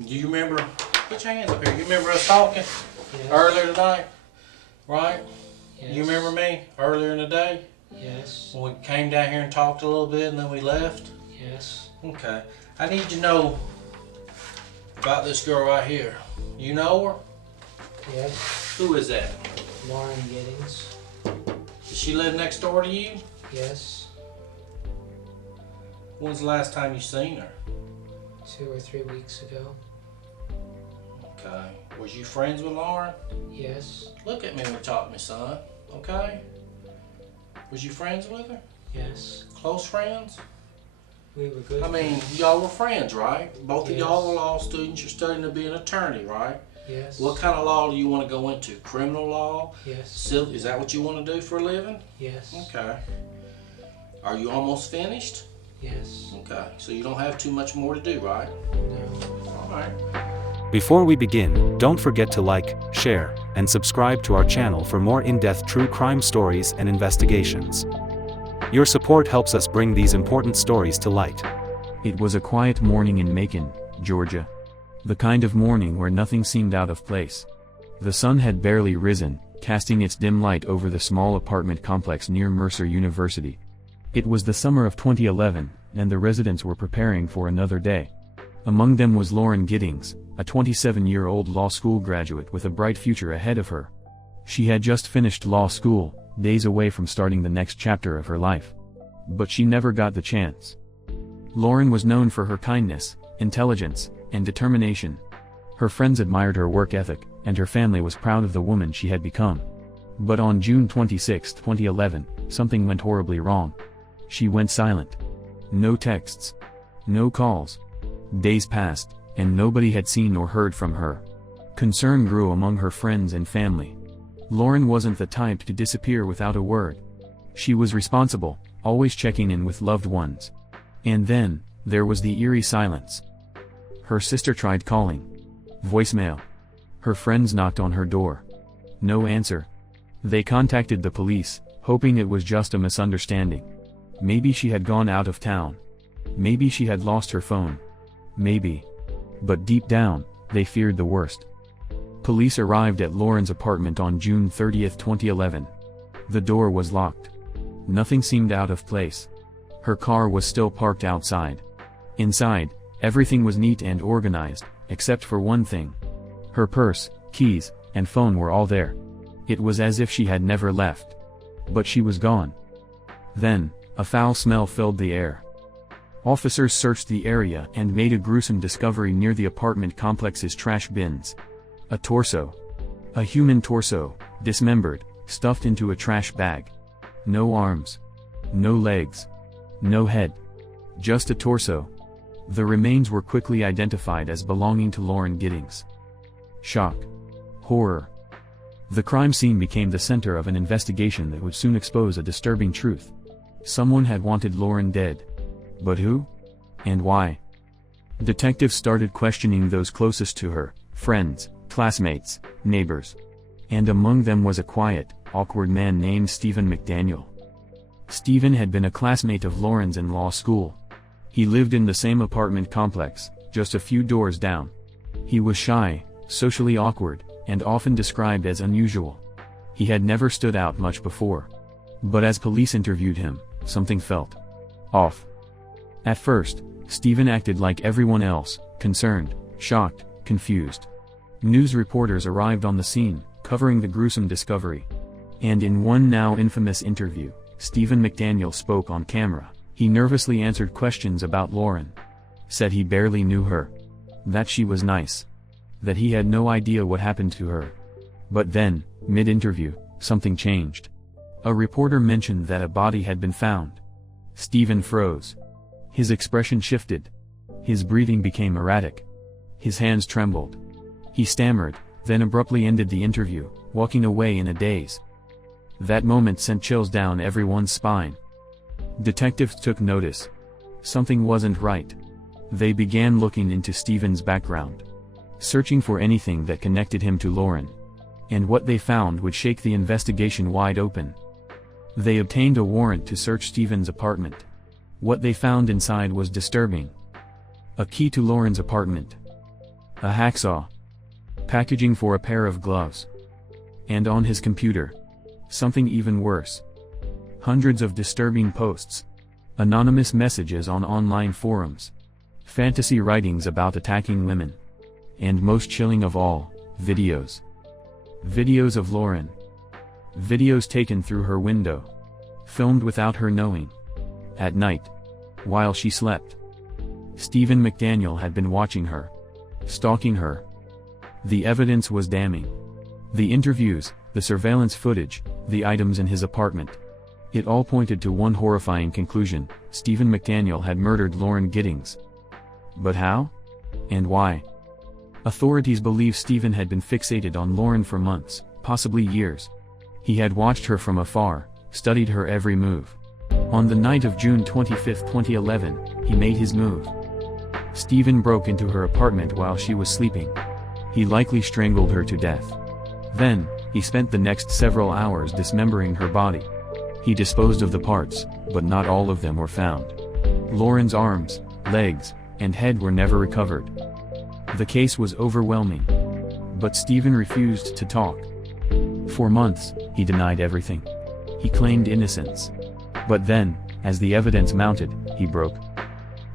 Do you remember, put your hands up here, you remember us talking earlier tonight, right? Yes. You remember me earlier in the day? Yes. When we came down here and talked a little bit and then we left? Yes. Okay. I need to know about this girl right here. You know her? Yes. Who is that? Lauren Giddings. Does she live next door to you? Yes. When's the last time you seen her? 2 or 3 weeks ago. Okay. Was you friends with Lauren? Yes. Look at me when you talk to me, son. Okay? Was you friends with her? Yes. Close friends? We were good. I mean, y'all were friends, right? Both of Yes. y'all are law students. You're studying to be an attorney, right? Yes. What kind of law do you want to go into? Criminal law? Yes. Civil? Is that what you want to do for a living? Yes. Okay. Are you almost finished? Yes. Okay. So you don't have too much more to do, right? No. All right. Before we begin, don't forget to like, share, and subscribe to our channel for more in-depth true crime stories and investigations. Your support helps us bring these important stories to light. It was a quiet morning in Macon, Georgia. The kind of morning where nothing seemed out of place. The sun had barely risen, casting its dim light over the small apartment complex near Mercer University. It was the summer of 2011, and the residents were preparing for another day. Among them was Lauren Giddings, a 27-year-old law school graduate with a bright future ahead of her. She had just finished law school, days away from starting the next chapter of her life. But she never got the chance. Lauren was known for her kindness, intelligence, and determination. Her friends admired her work ethic, and her family was proud of the woman she had become. But on June 26, 2011, something went horribly wrong. She went silent. No texts. No calls. Days passed, and nobody had seen or heard from her. Concern grew among her friends and family. Lauren wasn't the type to disappear without a word. She was responsible, always checking in with loved ones. And then, there was the eerie silence. Her sister tried calling. Voicemail. Her friends knocked on her door. No answer. They contacted the police, hoping it was just a misunderstanding. Maybe she had gone out of town. Maybe she had lost her phone. Maybe. But deep down, they feared the worst. Police arrived at Lauren's apartment on June 30, 2011. The door was locked. Nothing seemed out of place. Her car was still parked outside. Inside, everything was neat and organized, except for one thing. Her purse, keys, and phone were all there. It was as if she had never left. But she was gone. Then, a foul smell filled the air. Officers searched the area and made a gruesome discovery near the apartment complex's trash bins. A torso. A human torso, dismembered, stuffed into a trash bag. No arms. No legs. No head. Just a torso. The remains were quickly identified as belonging to Lauren Giddings. Shock. Horror. The crime scene became the center of an investigation that would soon expose a disturbing truth. Someone had wanted Lauren dead. But who? And why? Detectives started questioning those closest to her, friends, classmates, neighbors. And among them was a quiet, awkward man named Stephen McDaniel. Stephen had been a classmate of Lauren's in law school. He lived in the same apartment complex, just a few doors down. He was shy, socially awkward, and often described as unusual. He had never stood out much before. But as police interviewed him, something felt off. At first, Stephen acted like everyone else, concerned, shocked, confused. News reporters arrived on the scene, covering the gruesome discovery. And in one now infamous interview, Stephen McDaniel spoke on camera. He nervously answered questions about Lauren. Said he barely knew her. That she was nice. That he had no idea what happened to her. But then, mid-interview, something changed. A reporter mentioned that a body had been found. Stephen froze. His expression shifted. His breathing became erratic. His hands trembled. He stammered, then abruptly ended the interview, walking away in a daze. That moment sent chills down everyone's spine. Detectives took notice. Something wasn't right. They began looking into Stephen's background, searching for anything that connected him to Lauren. And what they found would shake the investigation wide open. They obtained a warrant to search Stephen's apartment. What they found inside was disturbing. A key to Lauren's apartment. a hacksaw, packaging for a pair of gloves, and on his computer, something even worse. Hundreds of disturbing posts, anonymous messages on online forums, fantasy writings about attacking women, and most chilling of all, videos. Videos of Lauren. Videos taken through her window, filmed without her knowing, at night, while she slept. Stephen McDaniel had been watching her, stalking her. The evidence was damning. The interviews, the surveillance footage, the items in his apartment. It all pointed to one horrifying conclusion: Stephen McDaniel had murdered Lauren Giddings. But how? And why? Authorities believe Stephen had been fixated on Lauren for months, possibly years. He had watched her from afar, studied her every move. On the night of June 25, 2011, he made his move. Stephen broke into her apartment while she was sleeping. He likely strangled her to death. Then, he spent the next several hours dismembering her body. He disposed of the parts, but not all of them were found. Lauren's arms, legs, and head were never recovered. The case was overwhelming. But Stephen refused to talk. For months, he denied everything. He claimed innocence. But then, as the evidence mounted, he broke.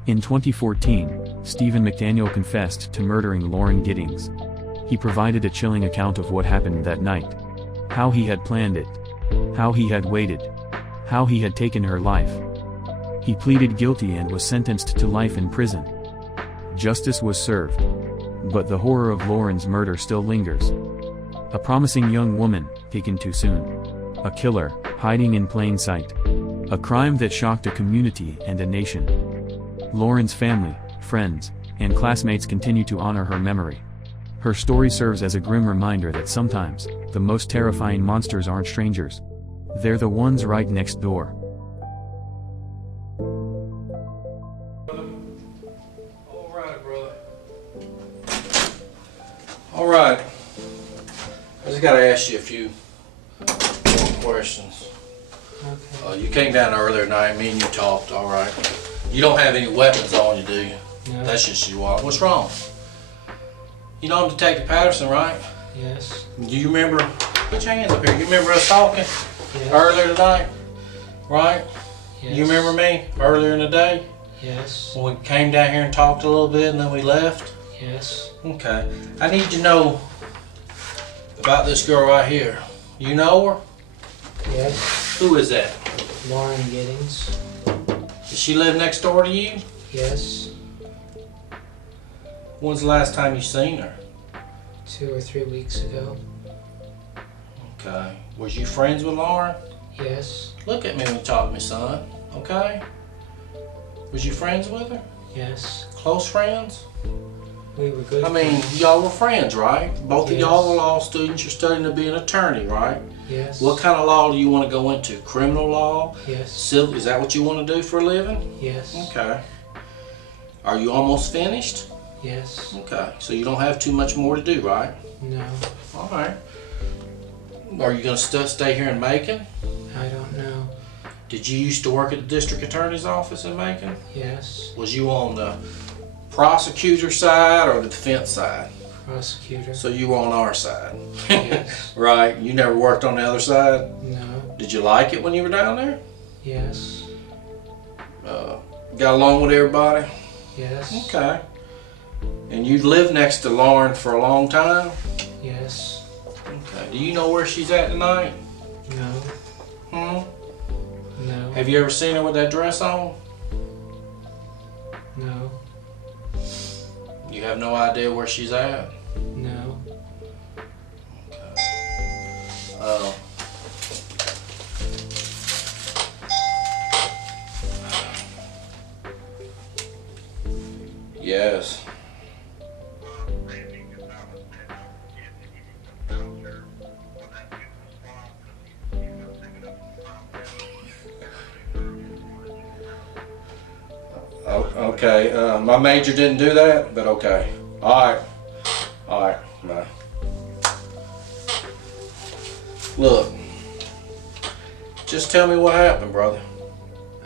In 2014, Stephen McDaniel confessed to murdering Lauren Giddings. He provided a chilling account of what happened that night. How he had planned it. How he had waited. How he had taken her life. He pleaded guilty and was sentenced to life in prison. Justice was served. But the horror of Lauren's murder still lingers. A promising young woman, taken too soon. A killer, hiding in plain sight. A crime that shocked a community and a nation. Lauren's family, friends, and classmates continue to honor her memory. Her story serves as a grim reminder that sometimes, the most terrifying monsters aren't strangers. They're the ones right next door. All right. I just gotta ask you a few more questions. Okay. You came down earlier tonight, me and you talked, all right. You don't have any weapons on you, do you? No. That's just you walk. What's wrong? You know I'm Detective Patterson, right? Yes. Do you remember, put your hands up here, you remember us talking Yes. earlier tonight, right? Yes. You remember me earlier in the day? Yes. When we came down here and talked a little bit and then we left? Yes. Okay. I need to know about this girl right here. You know her? Yes. Who is that? Lauren Giddings. Does she live next door to you? Yes. When's the last time you seen her? 2 or 3 weeks ago. Okay. Was you friends with Lauren? Yes. Look at me when you talk to me, son. Okay? Was you friends with her? Yes. Close friends? We were good. I mean, y'all were friends, right? Both of Yes. y'all are law students. You're studying to be an attorney, right? Yes. What kind of law do you want to go into? Criminal law? Yes. Civil? Is that what you want to do for a living? Yes. Okay. Are you almost finished? Yes. Okay. So you don't have too much more to do, right? No. All right. Are you going to stay here in Macon? I don't know. Did you used to work at the district attorney's office in Macon? Yes. Was you on the prosecutor side or the defense side? Prosecutor. So you were on our side. Yes. Right. You never worked on the other side? No. Did you like it when you were down there? Yes. Got along with everybody? Yes. Okay. And you lived next to Lauren for a long time? Yes. Okay. Do you know where she's at tonight? No. No. Have you ever seen her with that dress on? No. You have no idea where she's at? No. Yes. Okay, my major didn't do that, but okay. Alright. Alright, bye. Look, just tell me what happened, brother.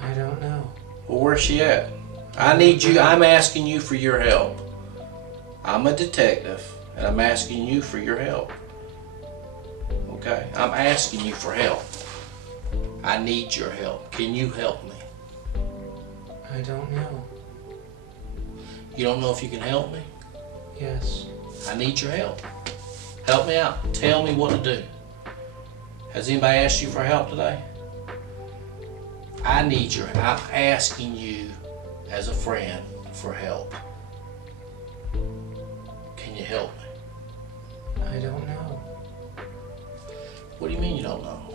I don't know. Well, where's she at? I need you, I'm asking you for your help. I'm a detective, and I'm asking you for your help. Okay? I'm asking you for help. I need your help. Can you help me? I don't know. You don't know if you can help me? Yes. I need your help. Help me out. Tell me what to do. Has anybody asked you for help today? I'm asking you as a friend for help. Can you help me? I don't know. What do you mean you don't know?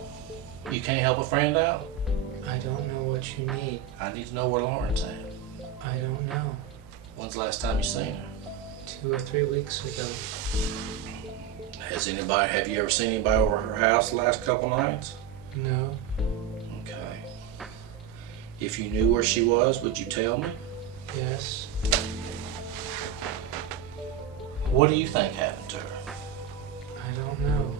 You can't help a friend out? I don't know what you need. I need to know where Lauren's at. I don't know. When's the last time you seen her? 2 or 3 weeks ago. Have you ever seen anybody over at her house the last couple nights? No. Okay. If you knew where she was, would you tell me? Yes. What do you think happened to her? I don't know.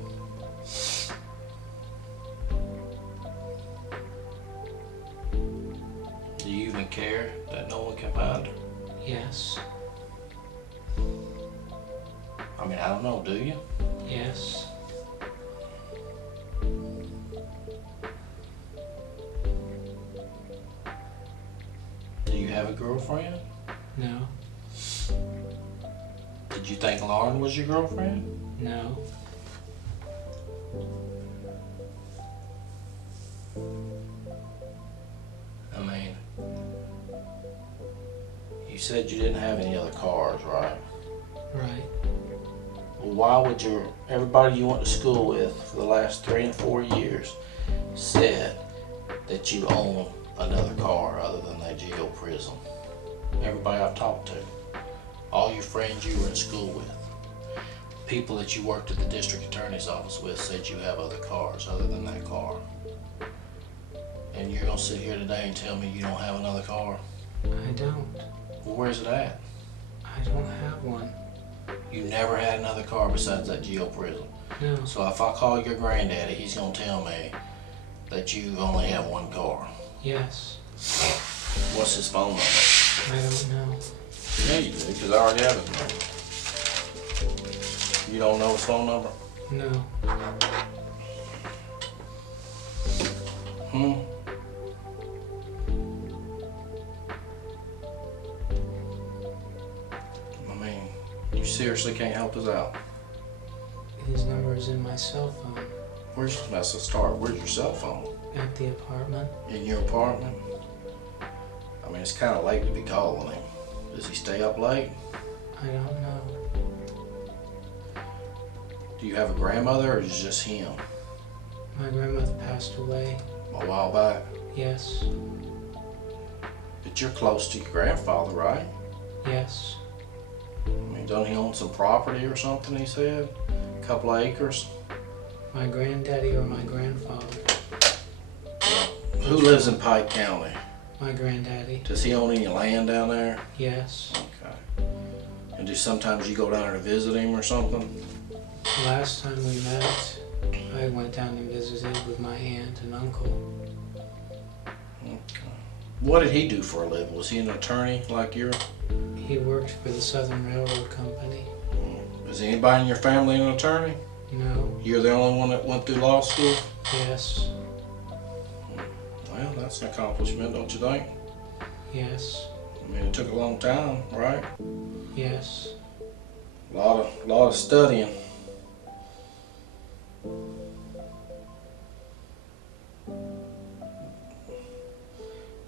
Do you even care that no one can find her? Yes. I mean, I don't know, do you? Yes. Do you have a girlfriend? No. Did you think Lauren was your girlfriend? No. I mean, you said you didn't have any other cars, right? Right. Well, why would everybody you went to school with for the last 3 and 4 years said that you own another car other than that jail prison? Everybody I've talked to, all your friends you were in school with, people that you worked at the district attorney's office with said you have other cars other than that car. And you're gonna sit here today and tell me you don't have another car? I don't. Well, where's it at? I don't have one. You never had another car besides that jail prison. No. So if I call your granddaddy, he's gonna tell me that you only have one car. Yes. What's his phone number? I don't know. Yeah, you do, because I already have his number. You don't know his phone number? No. I mean, you seriously can't help us out. His number is in my cell phone. Where's your start? Where's your cell phone? At the apartment. In your apartment? I mean, it's kind of late to be calling him. Does he stay up late? I don't know. Do you have a grandmother or is it just him? My grandmother passed away. A while back? Yes. But you're close to your grandfather, right? Yes. I mean, don't he own some property or something, he said? A couple of acres? My granddaddy or my grandfather? Who lives in Pike County? My granddaddy. Does he own any land down there? Yes. Okay. And do sometimes you go down there to visit him or something? Last time we met, I went down and visited with my aunt and uncle. Okay. What did he do for a living? Was he an attorney like you? He worked for the Southern Railroad Company. Is anybody in your family an attorney? No. You're the only one that went through law school? Yes. Well, that's an accomplishment, don't you think? Yes. I mean, it took a long time, right? Yes. A lot of studying.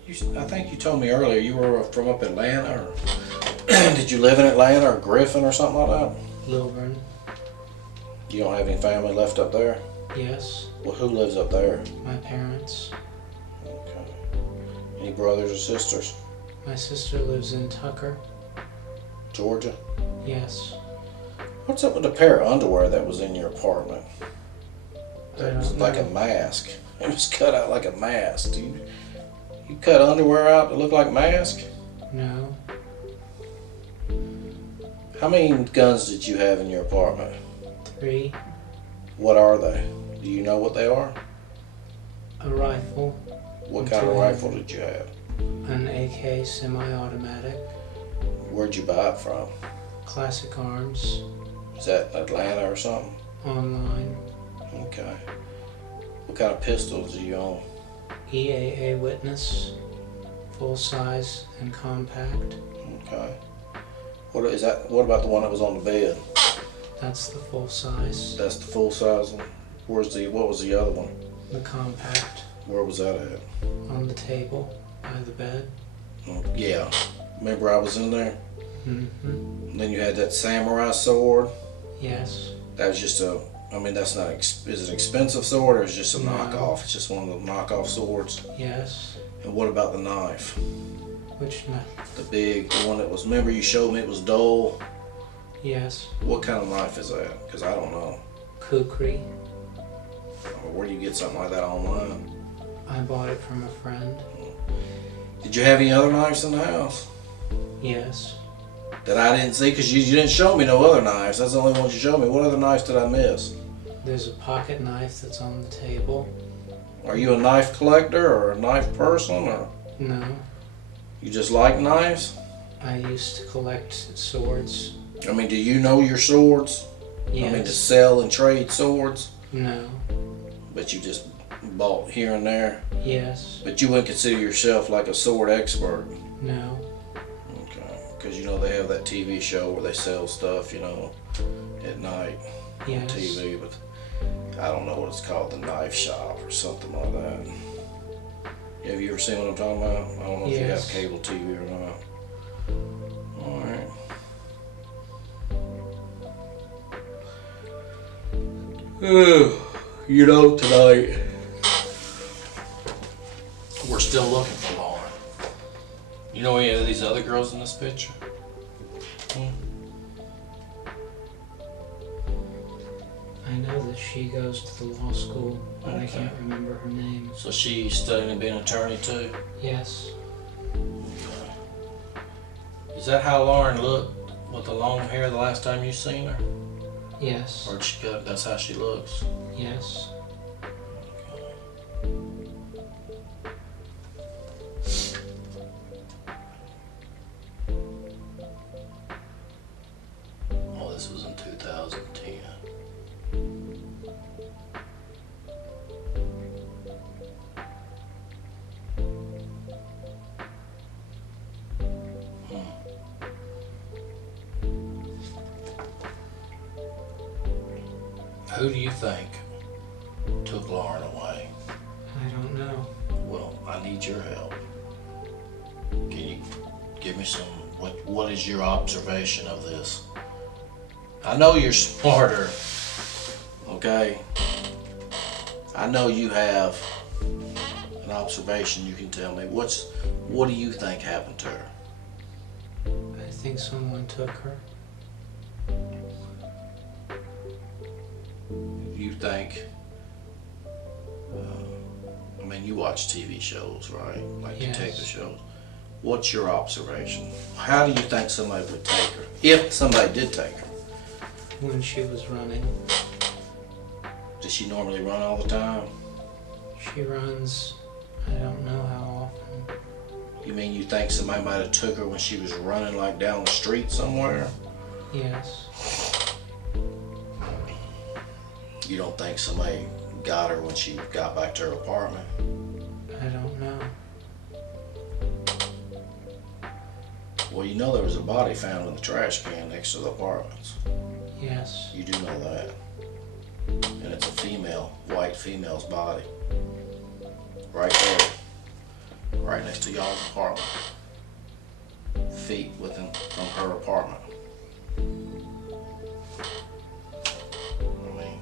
I think you told me earlier you were from up Atlanta, or did you live in Atlanta or Griffin or something like that? Lilburn. You don't have any family left up there? Yes. Well, who lives up there? My parents. Okay. Any brothers or sisters? My sister lives in Tucker. Georgia? Yes. What's up with the pair of underwear that was in your apartment? I It was don't like know. a mask. It was cut out like a mask. You cut underwear out to look like a mask? No. How many guns did you have in your apartment? 3. What are they? Do you know what they are? A rifle. What kind of rifle did you have? An AK semi-automatic. Where'd you buy it from? Classic Arms, Is that Atlanta or something? online. Okay. What kind of pistols do you own? EAA Witness, full size and compact. Okay. What is that? What about the one that was on the bed? That's the full size. That's the full size one. What was the other one? The compact, Where was that at? on the table by the bed. Yeah. Remember I was in there? Mm-hmm. And then you had that samurai sword. Yes. That was just a, I mean, that's not, is it an expensive sword or is it just a No. knockoff? It's just one of the knockoff swords. Yes. And what about the knife? Which knife? The big, the one that was, remember you showed me it was dull? Yes. What kind of knife is that? Because I don't know. Kukri. Where do you get something like that online? I bought it from a friend. Did you have any other knives in the house Yes. that I didn't see? Because you didn't show me no other knives. That's the only ones you showed me. What other knives did I miss? There's a pocket knife that's on the table. Are you a knife collector or a knife person, or No. you just like knives? I used to collect swords. I mean, do you know your swords? Yes. I mean, to sell and trade swords? No. But you just bought here and there? Yes. But you wouldn't consider yourself like a sword expert? No. Okay. Because, you know, they have that TV show where they sell stuff, you know, at night on Yes. TV, but I don't know what it's called, the knife shop or something like that. Have you ever seen what I'm talking about? I don't know if you have Yes. cable TV or not. Alright. You know, tonight we're still looking for Lauren. You know any of these other girls in this picture? I know that she goes to the law school, but I Okay. can't remember her name. So she's studying to be an attorney too? Yes. Is that how Lauren looked with the long hair the last time you seen her? Yes. Or she got, that's how she looks? Yes. Oh, this was in 2010. Who do you think took Lauren away? I don't know. Well, I need your help. Can you give me some, what is your observation of this? I know you're smarter, okay? I know you have an observation you can tell me. What do you think happened to her? I think someone took her. You think, I mean, you watch TV shows, right? Like Yes. detective shows. What's your observation? How do you think somebody would take her? If somebody did take her. When she was running. Does she normally run all the time? She runs, I don't know how often. You mean you think somebody might have took her when she was running like down the street somewhere? Yes. You don't think somebody got her when she got back to her apartment? I don't know. Well, you know there was a body found in the trash can next to the apartments. Yes. You do know that. And it's a female, white female's body. Right there. Right next to y'all's apartment. Feet within from her apartment. I mean,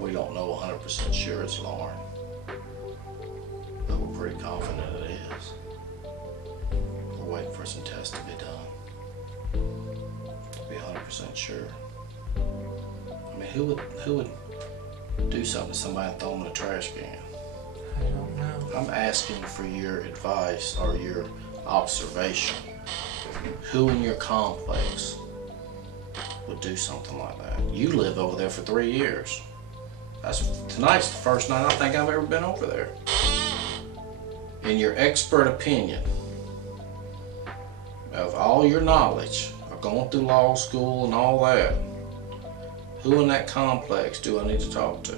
we don't know 100% sure it's Lauren. But we're pretty confident it is. We're waiting for some tests to be done. To be 100% sure. I mean, who would do something to somebody and throw them in a trash can? I don't know. I'm asking for your advice or your observation. Who in your complex would do something like that? You lived over there for 3 years. Tonight's the first night I think I've ever been over there. In your expert opinion, of all your knowledge of going through law school and all that, who in that complex do I need to talk to?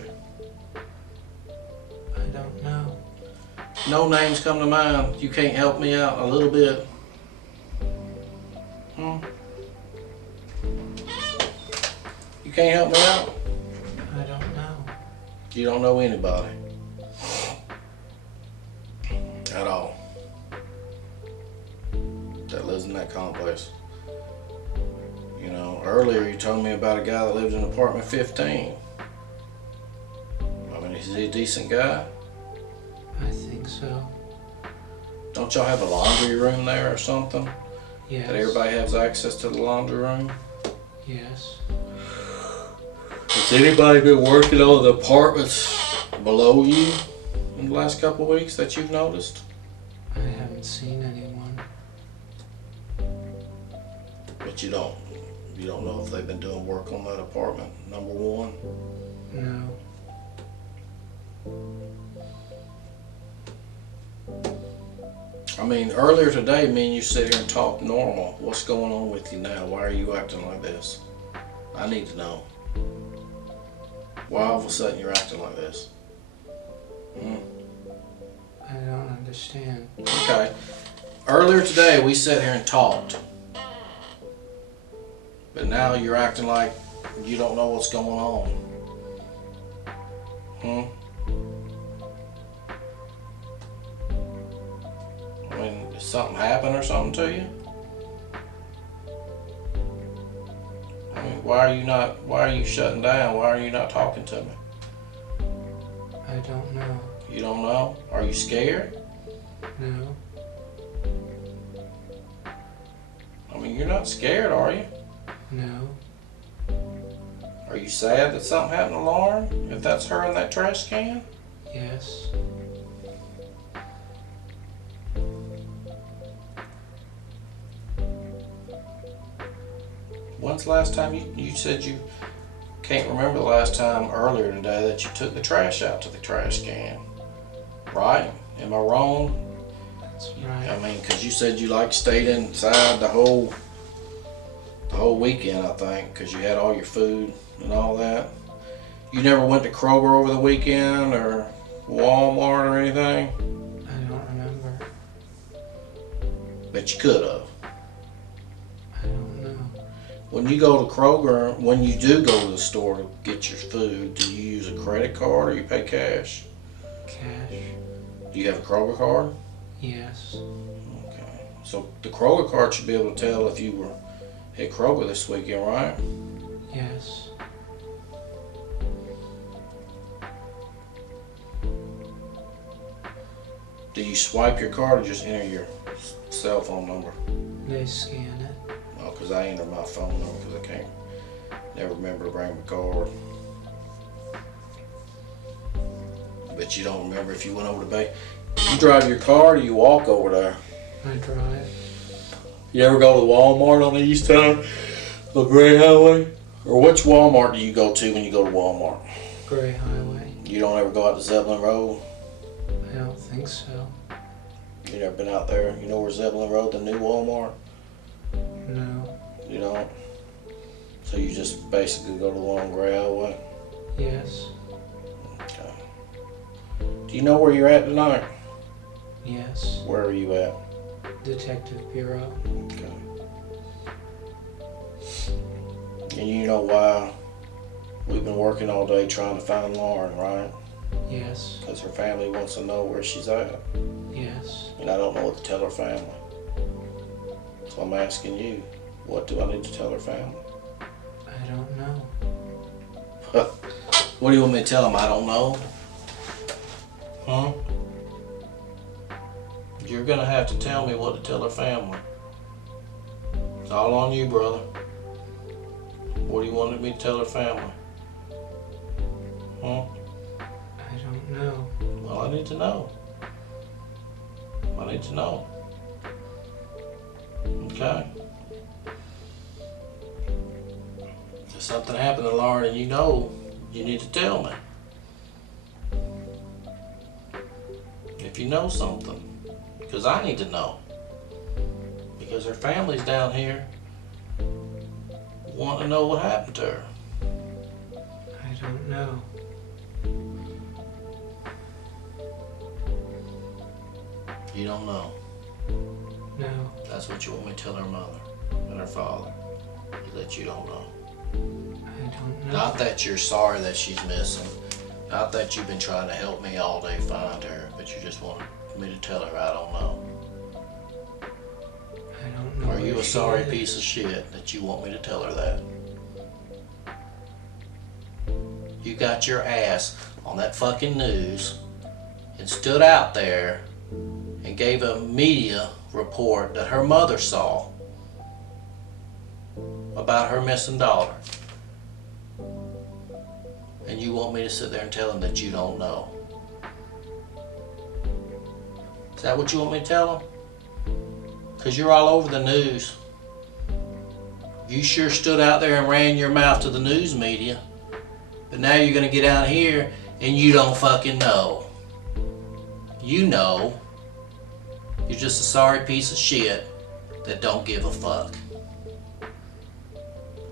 I don't know. No names come to mind. You can't help me out a little bit? You can't help me out? I don't know. You don't know anybody at all that lives in that complex. You know, earlier you told me about a guy that lived in apartment 15. I mean, is he a decent guy? I think so. Don't y'all have a laundry room there or something? Yes. That everybody has access to the laundry room? Yes. Has anybody been working on the apartments below you in the last couple of weeks that you've noticed? I haven't seen anyone. But you don't know if they've been doing work on that apartment, number one? No. I mean, earlier today, me and you sit here and talk normal. What's going on with you now? Why are you acting like this? I need to know. Why all of a sudden you're acting like this? I don't understand. Okay. Earlier today, we sat here and talked. But now you're acting like you don't know what's going on. I mean, did something happen or something to you? I mean, why are you shutting down? Why are you not talking to me? I don't know. You don't know? Are you scared? No. I mean, you're not scared, are you? No. Are you sad that something happened to Lauren? If that's her in that trash can? Yes. When's the last time you said you can't remember the last time earlier today that you took the trash out to the trash can? Right? Am I wrong? That's right. I mean, because you said you stayed inside the whole weekend, I think, because you had all your food and all that. You never went to Kroger over the weekend or Walmart or anything? I don't remember. But you could have. I don't know. When you go to Kroger, when you do go to the store to get your food, do you use a credit card or you pay cash? Cash. Do you have a Kroger card? Yes. Okay. So the Kroger card should be able to tell if you were at Kroger this weekend, right? Yes. Do you swipe your card or just enter your cell phone number? They scan it. Oh, because I enter my phone number because I can't never remember to bring my card. But you don't remember if you went over to Bay. You drive your car or you walk over there? I drive. You ever go to Walmart on the east side of Gray Highway? Or which Walmart do you go to when you go to Walmart? Gray Highway. You don't ever go out to Zeppelin Road? I don't think so. You never been out there? You know where Zeppelin Road, the new Walmart? No. You don't? So you just basically go to the one on Gray Highway? Yes. Okay. Do you know where you're at tonight? Yes. Where are you at? Detective Bureau. Okay. And you know why we've been working all day trying to find Lauren, right? Yes. Because her family wants to know where she's at. Yes. And I don't know what to tell her family. So I'm asking you, what do I need to tell her family? I don't know. What do you want me to tell them? I don't know? Huh? You're gonna have to tell me what to tell her family. It's all on you, brother. What do you want me to tell her family? Huh? I don't know. Well, I need to know. I need to know. Okay? If something happened to Lauren and you know, you need to tell me. If you know something. Because I need to know. Because her family's down here wanting to know what happened to her. I don't know. You don't know. No. That's what you want me to tell her mother and her father, is that you don't know. I don't know. Not that you're sorry that she's missing. Not that you've been trying to help me all day find her, but you just wanted me to tell her I don't know. I don't know. Are you where a she sorry is. piece of shit that you want me to tell her that? You got your ass on that fucking news and stood out there and gave a media report that her mother saw about her missing daughter. And you want me to sit there and tell them that you don't know. Is that what you want me to tell them? Because you're all over the news. You sure stood out there and ran your mouth to the news media. But now you're going to get out here and you don't fucking know. You know. You're just a sorry piece of shit that don't give a fuck.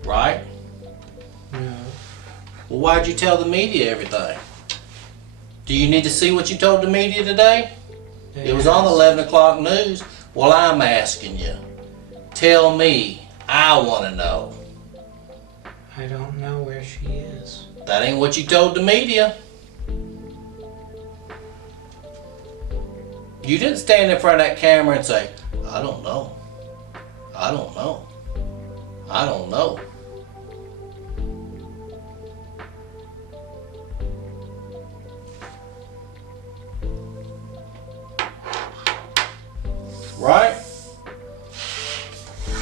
Right? No. Well, why'd you tell the media everything? Do you need to see what you told the media today? It was on the 11 o'clock news. Well, I'm asking you. Tell me. I want to know. I don't know where she is. That ain't what you told the media. You didn't stand in front of that camera and say, I don't know. I don't know. I don't know. Right?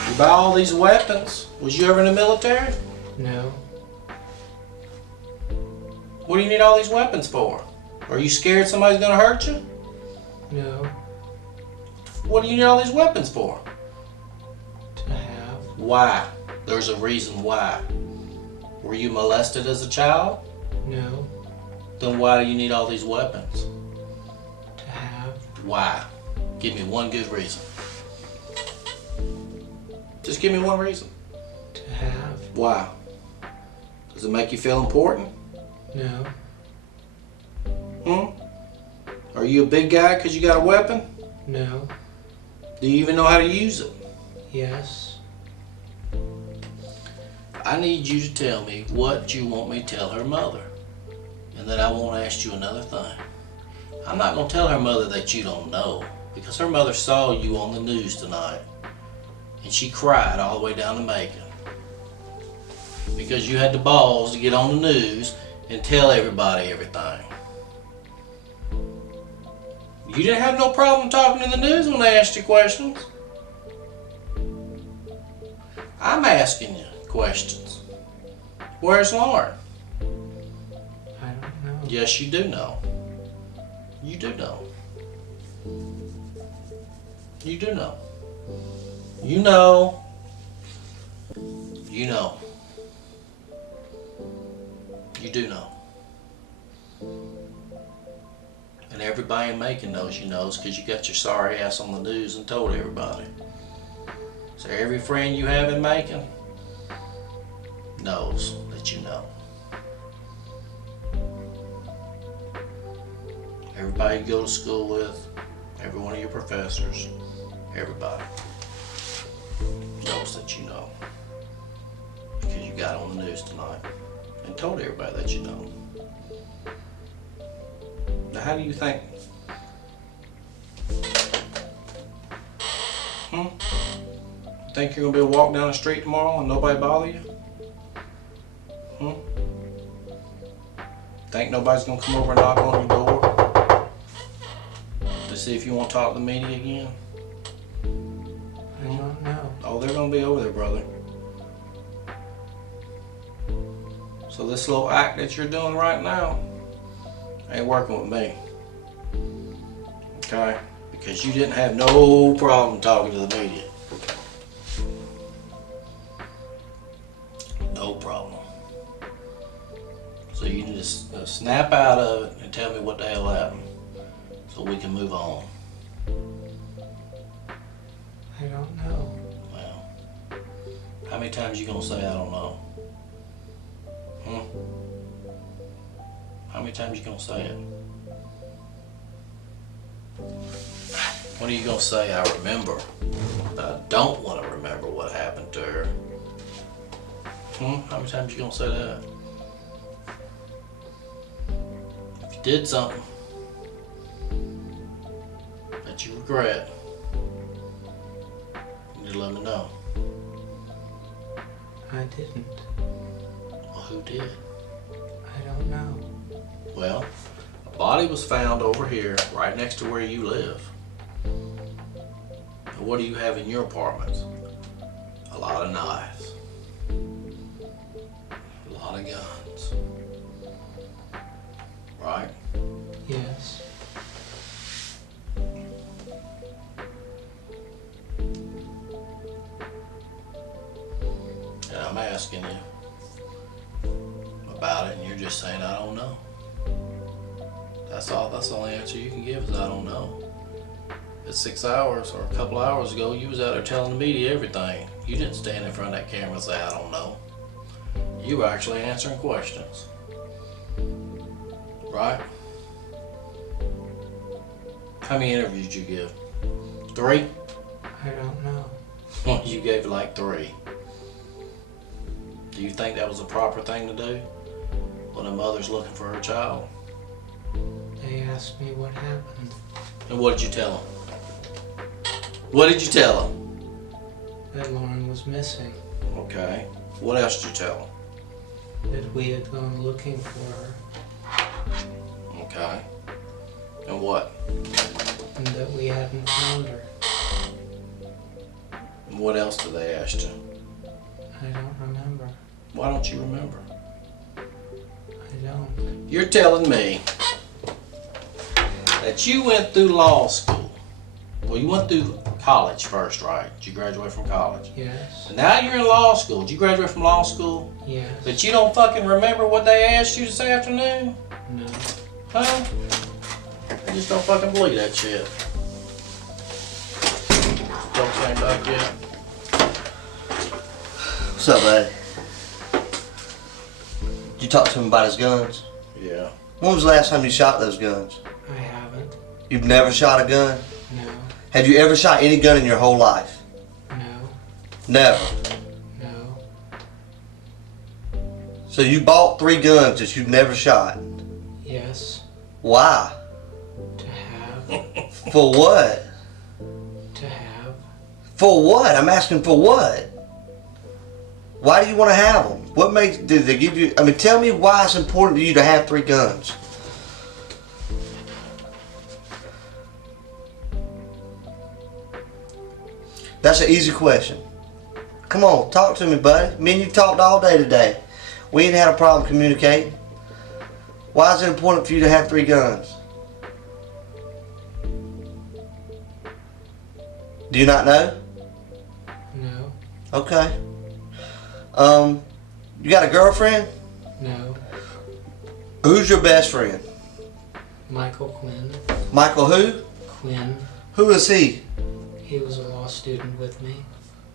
You buy all these weapons. Was you ever in the military? No. What do you need all these weapons for? Are you scared somebody's gonna hurt you? No. What do you need all these weapons for? To have. Why? There's a reason why. Were you molested as a child? No. Then why do you need all these weapons? To have. Why? Give me one good reason. Just give me one reason. To have. Why? Does it make you feel important? No. Are you a big guy because you got a weapon? No. Do you even know how to use it? Yes. I need you to tell me what you want me to tell her mother. And then I won't ask you another thing. I'm not going to tell her mother that you don't know, because her mother saw you on the news tonight. And she cried all the way down to Macon. Because you had the balls to get on the news and tell everybody everything. You didn't have no problem talking to the news when they asked you questions. I'm asking you questions. Where's Lauren? I don't know. Yes, you do know. You do know. You do know. You know. You know. You do know. And everybody in Macon knows you knows because you got your sorry ass on the news and told everybody. So every friend you have in Macon knows that you know. Everybody you go to school with, every one of your professors, everybody knows that you know. Because you got on the news tonight and told everybody that you know. Now how do you think? Think you're gonna be able to walk down the street tomorrow and nobody bother you? Think nobody's gonna come over and knock on your door to see if you want to talk to the media again? I don't know. Oh, they're gonna be over there, brother. So this little act that you're doing right now ain't working with me. Okay? Because you didn't have no problem talking to the media. No problem. So you need to snap out of it and tell me what the hell happened so we can move on. I don't know. many times you gonna say I don't know? How many times you gonna say it? When are you gonna say I remember? I don't want to remember what happened to her. How many times you gonna say that? If you did something that you regret, you need to let me know. I didn't. Well, who did? I don't know. Well, a body was found over here, right next to where you live. And what do you have in your apartment? A lot of knives. A lot of guns. Right? Yes. And I'm asking you about it, and you're just saying, I don't know. That's all. That's the only answer you can give is I don't know. It's 6 hours or a couple hours ago, you was out there telling the media everything. You didn't stand in front of that camera and say, I don't know. You were actually answering questions. Right? How many interviews did you give? 3? I don't know. You gave like 3. Do you think that was the proper thing to do when a mother's looking for her child? They asked me what happened. And what did you tell them? What did you tell them? That Lauren was missing. Okay. What else did you tell them? That we had gone looking for her. Okay. And what? And that we hadn't found her. And what else did they ask you? I don't remember. Why don't you remember? I don't. You're telling me that you went through law school. Well, you went through college first, right? Did you graduate from college? Yes. And now you're in law school. Did you graduate from law school? Yes. But you don't fucking remember what they asked you this afternoon? No. Huh? I just don't fucking believe that shit. Don't came back yet. What's up, buddy? Did you talk to him about his guns? Yeah. When was the last time you shot those guns? I haven't. You've never shot a gun? No. Have you ever shot any gun in your whole life? No. Never. No. So you bought 3 guns that you've never shot? Yes. Why? To have. For what? To have. For what? I'm asking for what? Why do you want to have them? What makes, did they give you, I mean, tell me why it's important to you to have 3 guns. That's an easy question. Come on, talk to me, buddy. Me and you talked all day today. We ain't had a problem communicating. Why is it important for you to have 3 guns? Do you not know? No. Okay. You got a girlfriend? No. Who's your best friend? Michael Quinn. Michael who? Quinn. Who is he? He was a law student with me.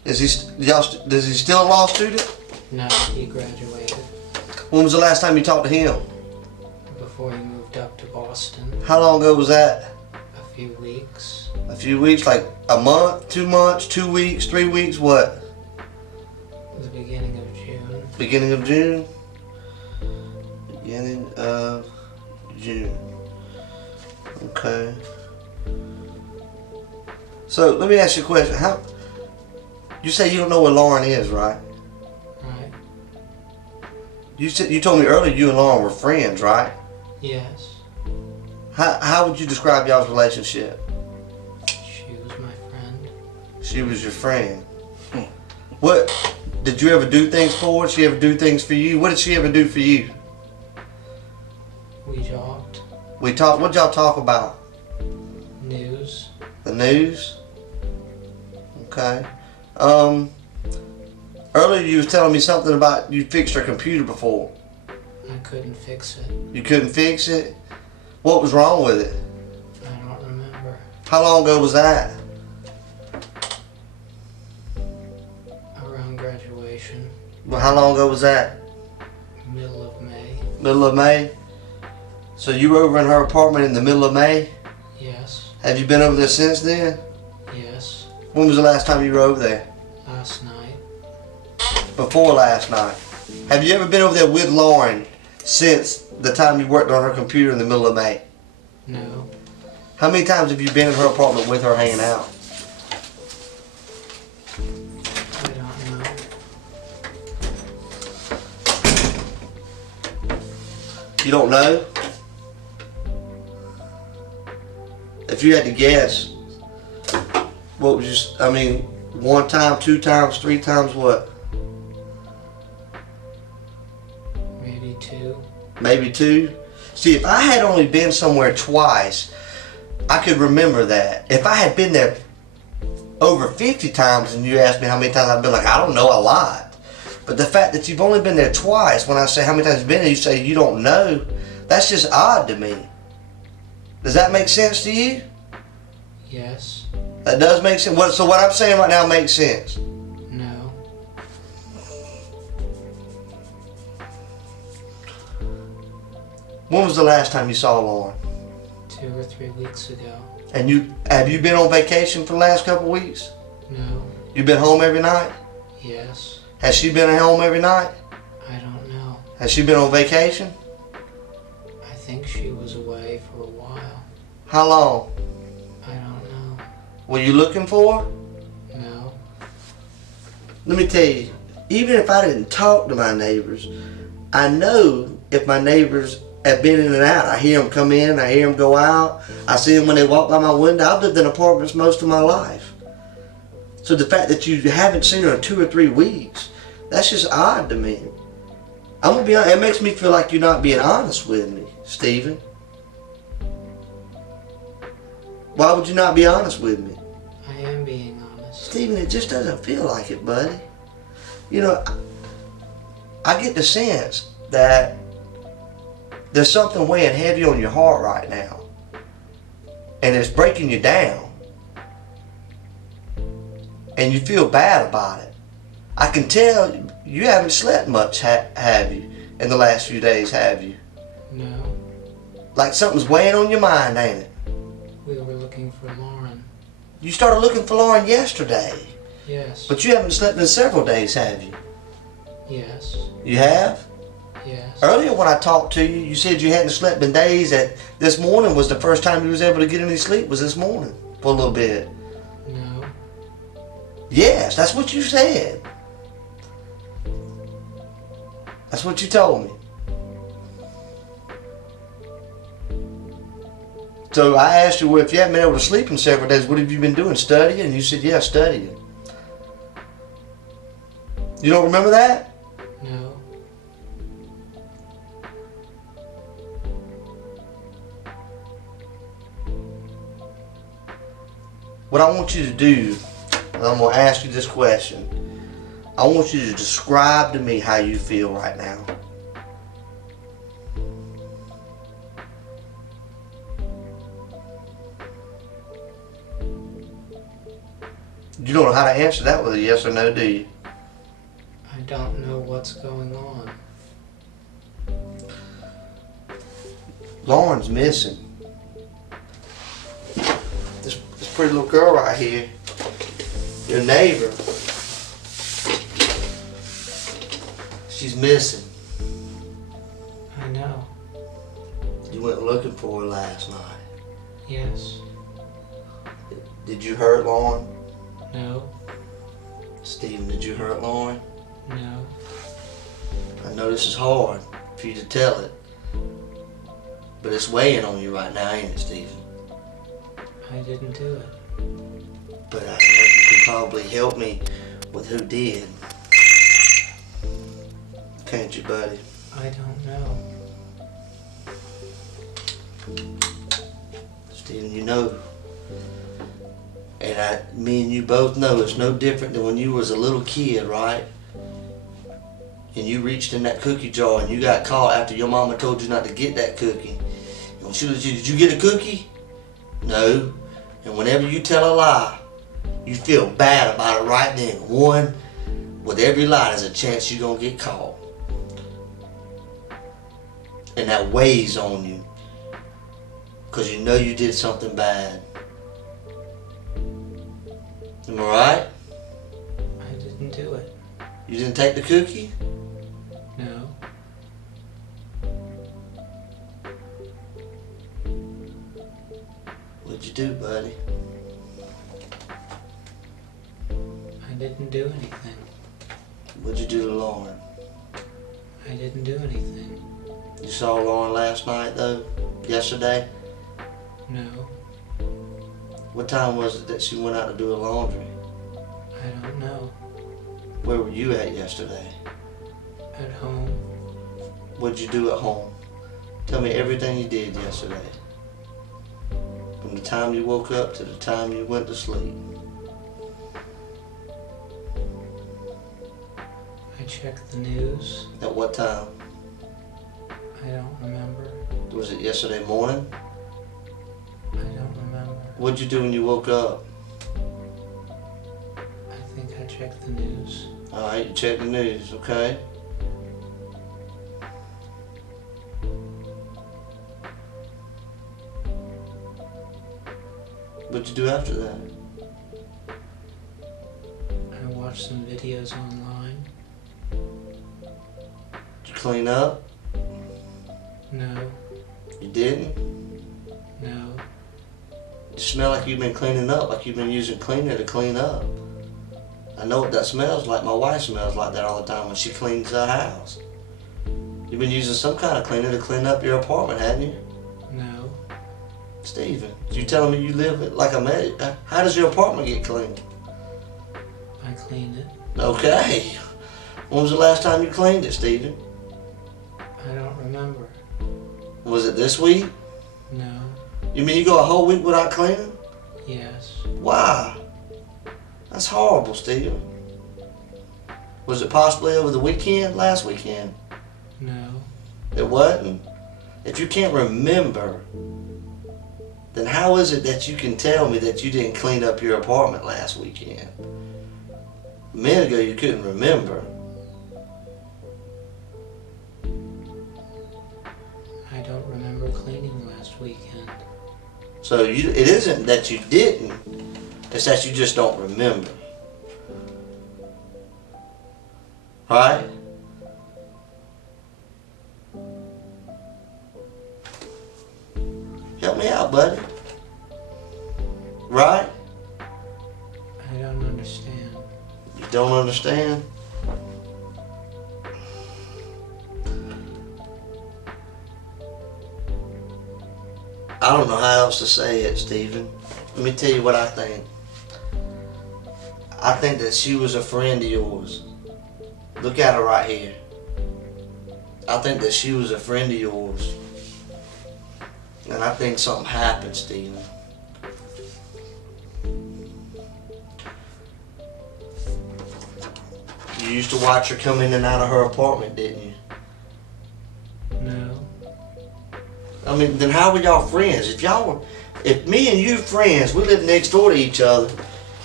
Is he still a law student? No, he graduated When was the last time you talked to him? before he moved up to Boston. How long ago was that? A few weeks. A few weeks, like a month, 2 months, 2 weeks, 3 weeks, what? The beginning of June. Beginning of June? Beginning of June. Okay. So let me ask you a question. You say you don't know where Lauren is, right? Right? You told me earlier you and Lauren were friends, right? Yes. How would you describe y'all's relationship? She was my friend. She was your friend. What did you ever do things for her? Did she ever do things for you? What did she ever do for you? We talked. We talked. What y'all talk about? News. The news. Okay. Earlier you was telling me something about you fixed her computer before. I couldn't fix it. You couldn't fix it? What was wrong with it? I don't remember. How long ago was that? Around graduation. vacation. Well, how long ago was that? Middle of May. Middle of May? So you were over in her apartment in the middle of May? Yes. Have you been over there since then? Yes. When was the last time you were over there? Last night. Before last night. Have you ever been over there with Lauren since the time you worked on her computer in the middle of May? No. How many times have you been in her apartment with her hanging out? I don't know. You don't know? If you had to guess, what would you, I mean, 1 time, 2 times, 3 times what? Maybe 2. Maybe 2? See, if I had only been somewhere twice, I could remember that. If I had been there over 50 times and you asked me how many times, I'd be like, I don't know, a lot. But the fact that you've only been there twice, when I say how many times you've been there, you say you don't know, that's just odd to me. Does that make sense to you? Yes. That does make sense. So what I'm saying right now makes sense. No. When was the last time you saw Lauren? 2 or 3 weeks ago. And have you been on vacation for the last couple of weeks? No. You been home every night? Yes. Has she been at home every night? I don't know. Has she been on vacation? I think she was away for a while. How long? I don't know. Were you looking for her? No. Let me tell you, even if I didn't talk to my neighbors, I know if my neighbors have been in and out. I hear them come in, I hear them go out. I see them when they walk by my window. I've lived in apartments most of my life. So the fact that you haven't seen her in 2 or 3 weeks, that's just odd to me. I'm gonna be honest, it makes me feel like you're not being honest with me, Stephen. Why would you not be honest with me? I am being honest. Stephen, it just doesn't feel like it, buddy. You know, I get the sense that there's something weighing heavy on your heart right now. And it's breaking you down. And you feel bad about it. I can tell you haven't slept much, have you? In the last few days, have you? No. Like something's weighing on your mind, ain't it? We were looking for Lauren. You started looking for Lauren yesterday. Yes. But you haven't slept in several days, have you? Yes. You have? Yes. Earlier when I talked to you, you said you hadn't slept in days. That this morning was the first time you was able to get any sleep, was this morning for a little bit. No. Yes, that's what you said. That's what you told me. So I asked you, well, if you haven't been able to sleep in several days, what have you been doing? Studying? And you said, yeah, studying. You don't remember that? No. What I want you to do, and I'm going to ask you this question. I want you to describe to me how you feel right now. You don't know how to answer that with a yes or no, do you? I don't know what's going on. Lauren's missing. This pretty little girl right here, your neighbor, she's missing. I know. You went looking for her last night. Yes. Did you hurt Lauren? No. Stephen, did you hurt Lauren? No. I know this is hard for you to tell it, but it's weighing on you right now, ain't it, Stephen? I didn't do it. But I know you can probably help me with who did. Can't you, buddy? I don't know. Stephen, you know, and me and you both know it's no different than when you was a little kid, right? And you reached in that cookie jar and you got caught after your mama told you not to get that cookie. And when she was, did you get a cookie? No. And whenever you tell a lie, you feel bad about it right then. One, with every lie, there's a chance you're going to get caught. And that weighs on you. Because you know you did something bad. Am I right? I didn't do it. You didn't take the cookie? No. What'd you do, buddy? I didn't do anything. What'd you do to Lauren? I didn't do anything. You saw Lauren last night, though? Yesterday? No. What time was it that she went out to do her laundry? I don't know. Where were you at yesterday? At home. What'd you do at home? Tell me everything you did yesterday. From the time you woke up to the time you went to sleep. I checked the news. At what time? I don't remember. Was it yesterday morning? I don't remember. What'd you do when you woke up? I think I checked the news. Alright, you checked the news, okay? What'd you do after that? I watched some videos online. Did you clean up? No. You didn't? No. You smell like you've been cleaning up, like you've been using cleaner to clean up. I know what that smells like. My wife smells like that all the time when she cleans her house. You've been using some kind of cleaner to clean up your apartment, hadn't you? No. Stephen, you telling me you live like a man? How does your apartment get cleaned? I cleaned it. Okay. When was the last time you cleaned it, Stephen? I don't remember. Was it this week? No. You mean you go a whole week without cleaning? Yes. Why? That's horrible, Stephen. Was it possibly over the weekend, last weekend? No. It wasn't? If you can't remember, then how is it that you can tell me that you didn't clean up your apartment last weekend? A minute ago you couldn't remember. I don't remember cleaning last weekend. So it isn't that you didn't, it's that you just don't remember. Right? Help me out, buddy. Right? I don't understand. You don't understand? I don't know how else to say it, Stephen. Let me tell you what I think. I think that she was a friend of yours. Look at her right here. I think that she was a friend of yours. And I think something happened, Stephen. You used to watch her come in and out of her apartment, didn't you? No. I mean, then how were y'all friends? If me and you friends, we live next door to each other.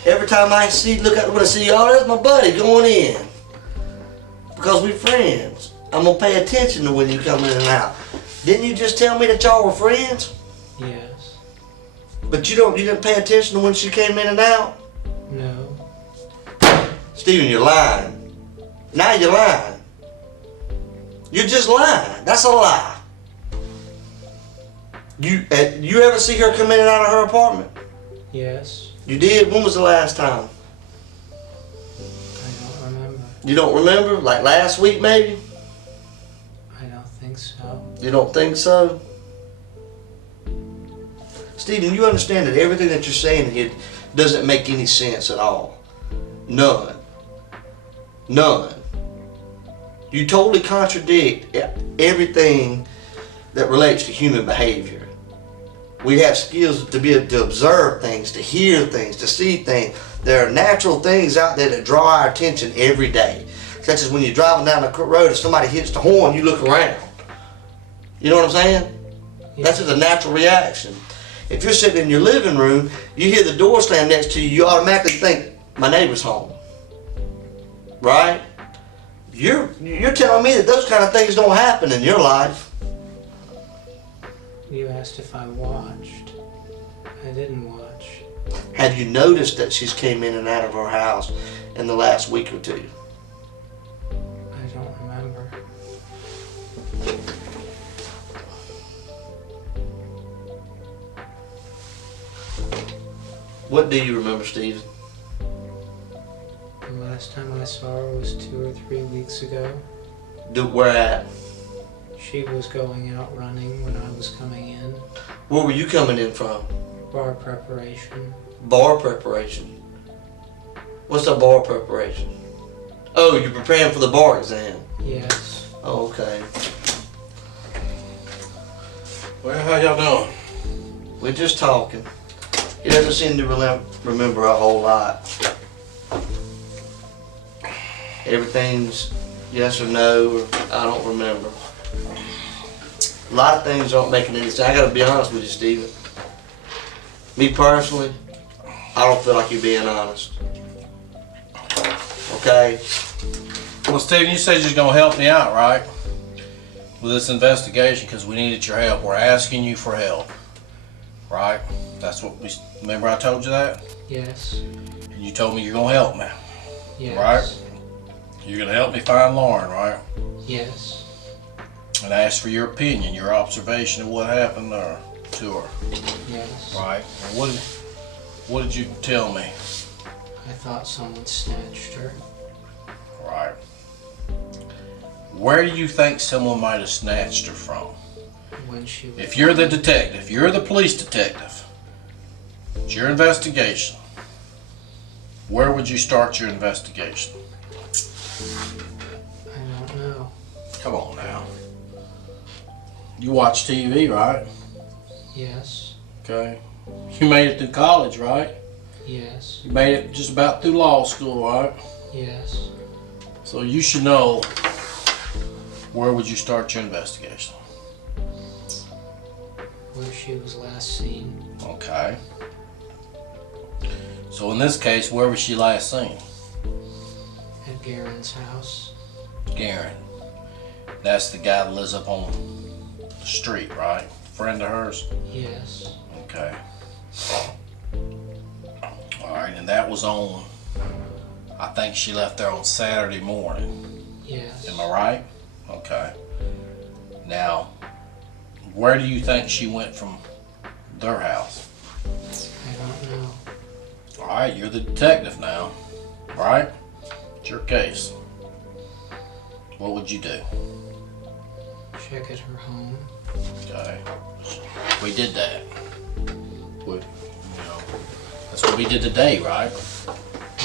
Every time I look out when I see y'all, there's my buddy going in. Because we friends. I'm gonna pay attention to when you come in and out. Didn't you just tell me that y'all were friends? Yes. But you didn't pay attention to when she came in and out? No. Stephen, you're lying. Now you're lying. You're just lying. That's a lie. You ever see her come in and out of her apartment? Yes. You did? When was the last time? I don't remember. You don't remember? Like last week maybe? I don't think so. You don't think so? Stephen, you understand that everything that you're saying here doesn't make any sense at all. None. None. You totally contradict everything that relates to human behavior. We have skills to be able to observe things, to hear things, to see things. There are natural things out there that draw our attention every day. Such as when you're driving down the road and somebody hits the horn, you look around. You know what I'm saying? That's just a natural reaction. If you're sitting in your living room, you hear the door slam next to you, you automatically think, my neighbor's home. right? You're telling me that those kind of things don't happen in your life. You asked if I watched. I didn't watch. Have you noticed that she's came in and out of our house in the last week or two? I don't remember. What do you remember, Stephen? The last time I saw her was 2 or 3 weeks ago. Where at? She was going out running when I was coming in. Where were you coming in from? Bar preparation. Bar preparation. What's a bar preparation? Oh, you're preparing for the bar exam. Yes. Oh, okay. Well, how y'all doing? We're just talking. He doesn't seem to remember a whole lot. Everything's yes or no, or I don't remember. A lot of things aren't making any sense. I gotta be honest with you, Stephen. Me personally, I don't feel like you're being honest. Okay? Well, Steven, you said you're just gonna help me out, right? With this investigation, because we needed your help. We're asking you for help, right? That's what we. Remember, I told you that, Yes. and you told me you're gonna help me, Yes. right? You're gonna help me find Lauren, right? Yes. And I asked for your opinion, your observation of what happened there to her, Yes. right? And what did you tell me? I thought someone snatched her. Right. Where do you think someone might have snatched her from? When she was... If you're the detective, you're the police detective, it's your investigation, where would you start your investigation? I don't know. Come on now. You watch TV, right? Yes. Okay. You made it through college, right? Yes. You made it just about through law school, right? Yes. So you should know, where would you start your investigation? Where she was last seen. Okay. So in this case, where was she last seen? At Garen's house. Garen. That's the guy that lives up on the street, right? Friend of hers? Yes. Okay. Alright, and that was on, I think she left there on Saturday morning. Yes. Am I right? Okay. Now, where do you think she went from their house? I don't know. Alright, you're the detective now, right? It's your case. What would you do? Check at her home. Okay. We did that. That's what we did today, right?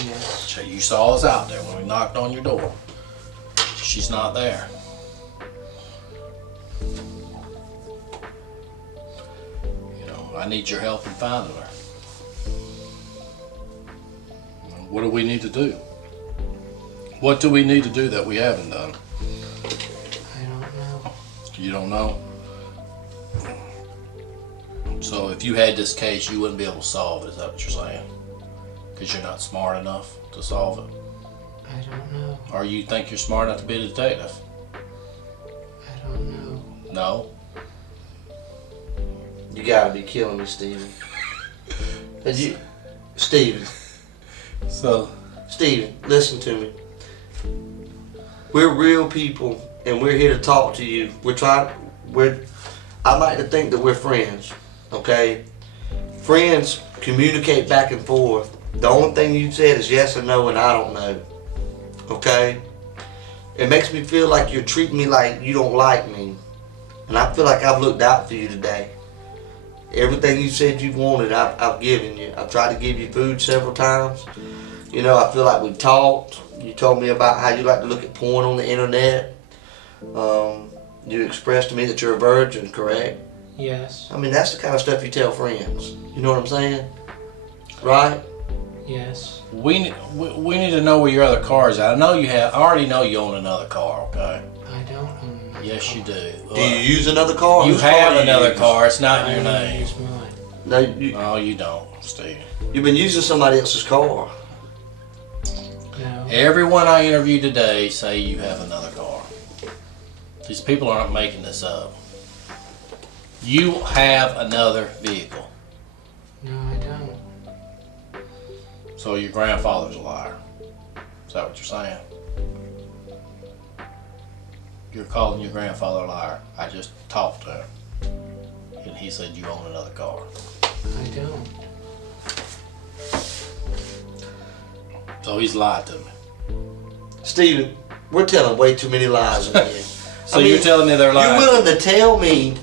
Yes. So you saw us out there when we knocked on your door. She's not there. I need your help in finding her. What do we need to do? What do we need to do that we haven't done? I don't know. You don't know? So if you had this case, you wouldn't be able to solve it, is that what you're saying? Because you're not smart enough to solve it? I don't know. Or you think you're smart enough to be a detective? I don't know. No? You gotta be killing me, Stephen. Stephen, listen to me. We're real people, and we're here to talk to you. I like to think that we're friends, okay? Friends communicate back and forth. The only thing you said is yes or no, and I don't know, okay? It makes me feel like you're treating me like you don't like me, and I feel like I've looked out for you today. Everything you said you wanted, I've given you. I've tried to give you food several times. I feel like we talked. You told me about how you like to look at porn on the internet. You expressed to me that you're a virgin, correct? Yes. I mean, that's the kind of stuff you tell friends. You know what I'm saying? Right? Yes. We need to know where your other car is at. I already know you own another car, okay? I don't own another Yes, car. you do. Do you use another car? You Whose car have do you another use? car. It's not in I your only name. use mine. No, No, you don't, Steve. you've been using somebody else's car. No. Everyone I interviewed today say you have another car. These people aren't making this up. You have another vehicle. No, I don't. So your grandfather's a liar. Is that what you're saying? You're calling your grandfather a liar. I just talked to him. And he said you own another car. I don't. So he's lied to me. Stephen, we're telling way too many lies in here. So you're telling me they're lying? You're willing to tell me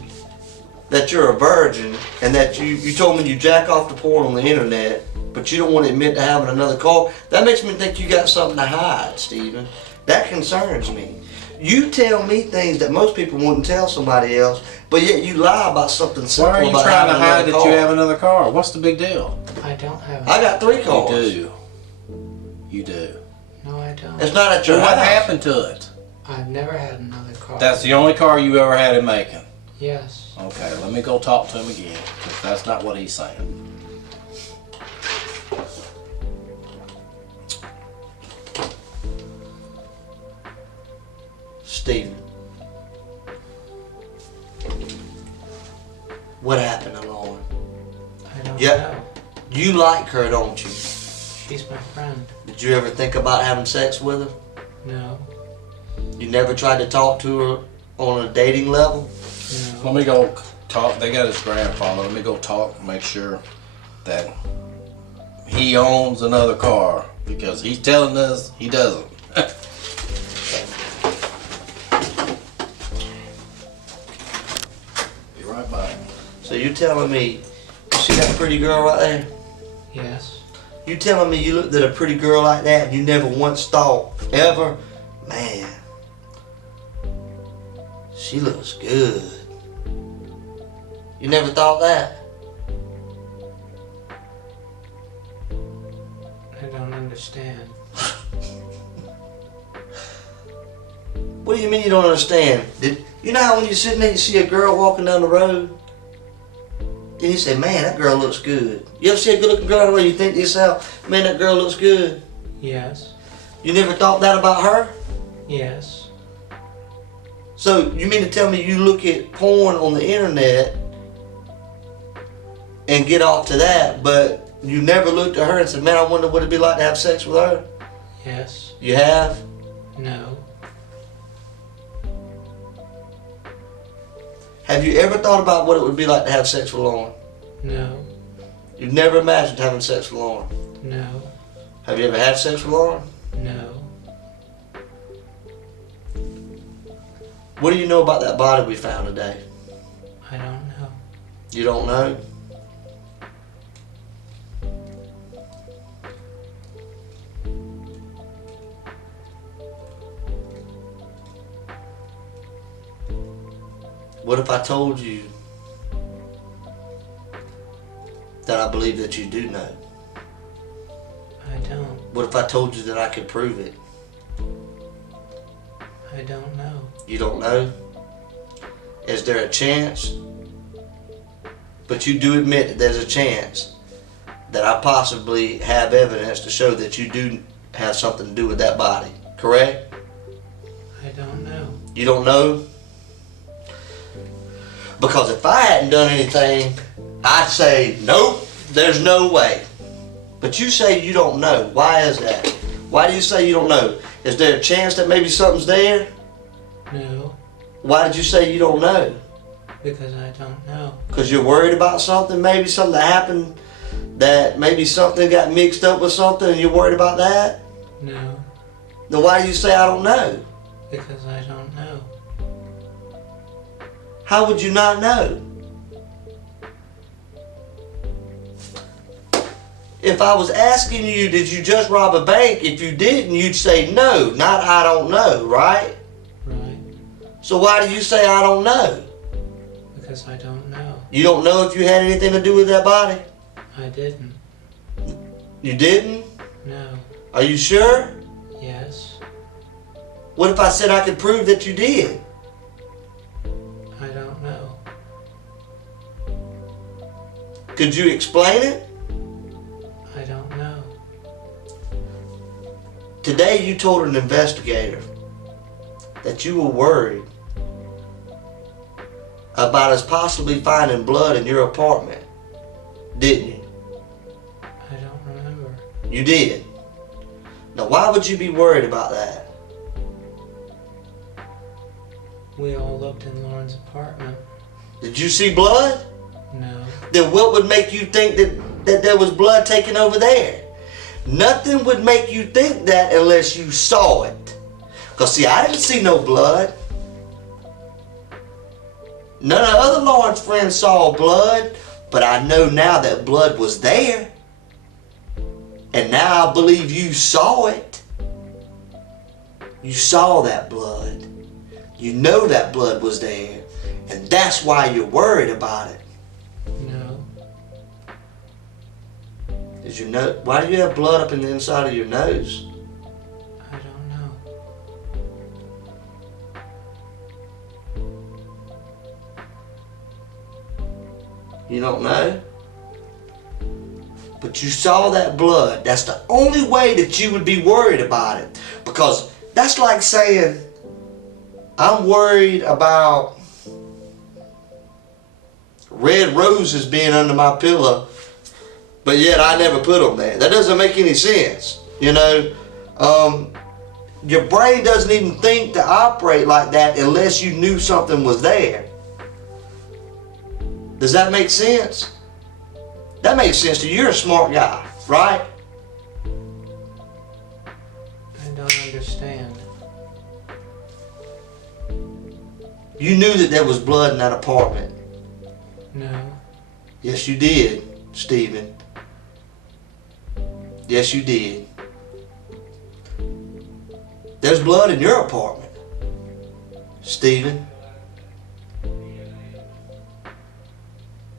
that you're a virgin and that you told me you jack off the porn on the internet, but you don't want to admit to having another car? That makes me think you got something to hide, Stephen. That concerns me. You tell me things that most people wouldn't tell somebody else, but yet you lie about something simple. Why are you about trying to having hide another that you car. have another car? What's the big deal? I don't have I got 3 cars. You do. You do. No, I don't. It's not at your Well, what house. happened to it? I've never had another car. That's the only car you ever had in Macon. Yes. Okay, let me go talk to him again, because that's not what he's saying. Stephen, what happened to Lauren? I don't Yeah. know. You like her, don't you? She's my friend. Did you ever think about having sex with her? No. You never tried to talk to her on a dating level? No. Let me go talk. They got his grandfather. Let me go talk and make sure that he owns another car, because he's telling us he doesn't. Be right back. So you telling me, you see that pretty girl right there? Yes. You telling me you looked at a pretty girl like that and you never once thought, ever, man, she looks good. You never thought that? I don't understand. What do you mean you don't understand? You know how when you're sitting there you see a girl walking down the road? And you say, man, that girl looks good. You ever see a good looking girl down the road and you think to yourself, man, that girl looks good? Yes. You never thought that about her? Yes. So you mean to tell me you look at porn on the internet and get off to that, but you never looked at her and said, man, I wonder what it'd be like to have sex with her? Yes. You have? No. Have you ever thought about what it would be like to have sex with Lauren? No. You've never imagined having sex with Lauren? No. Have you ever had sex with Lauren? No. What do you know about that body we found today? I don't know. You don't know? What if I told you that I believe that you do know? I don't. What if I told you that I could prove it? I don't know. You don't know? Is there a chance? But you do admit that there's a chance that I possibly have evidence to show that you do have something to do with that body, correct? I don't know. You don't know? Because if I hadn't done anything, I'd say, nope, there's no way. But you say you don't know. Why is that? Why do you say you don't know? Is there a chance that maybe something's there? No. Why did you say you don't know? Because I don't know. Because you're worried about something? Maybe something that happened, that maybe something got mixed up with something and you're worried about that? No. Then why do you say I don't know? Because I don't know. How would you not know? If I was asking you, did you just rob a bank? If you didn't, you'd say no, not I don't know, right? Right. So why do you say I don't know? Because I don't know. You don't know if you had anything to do with that body? I didn't. You didn't? No. Are you sure? Yes. What if I said I could prove that you did? I don't know. Could you explain it? I don't know. Today you told an investigator that you were worried about us possibly finding blood in your apartment, didn't you? I don't remember. You did. Now why would you be worried about that? We all looked in Lauren's apartment. Did you see blood? No. Then what would make you think that there was blood taken over there? Nothing would make you think that unless you saw it. Because see, I didn't see no blood. None of the other Lawrence friends saw blood, but I know now that blood was there. And now I believe you saw it. You saw that blood. You know that blood was there. And that's why you're worried about it. No. Is your nose, why do you have blood up in the inside of your nose? I don't know. You don't know? But you saw that blood. That's the only way that you would be worried about it. Because that's like saying, I'm worried about red roses being under my pillow, but yet I never put them there. That doesn't make any sense. You know, your brain doesn't even think to operate like that unless you knew something was there. Does that make sense? That makes sense to you. You're a smart guy, right? I don't understand. You knew that there was blood in that apartment. No. Yes, you did, Stephen. Yes, you did. There's blood in your apartment, Stephen.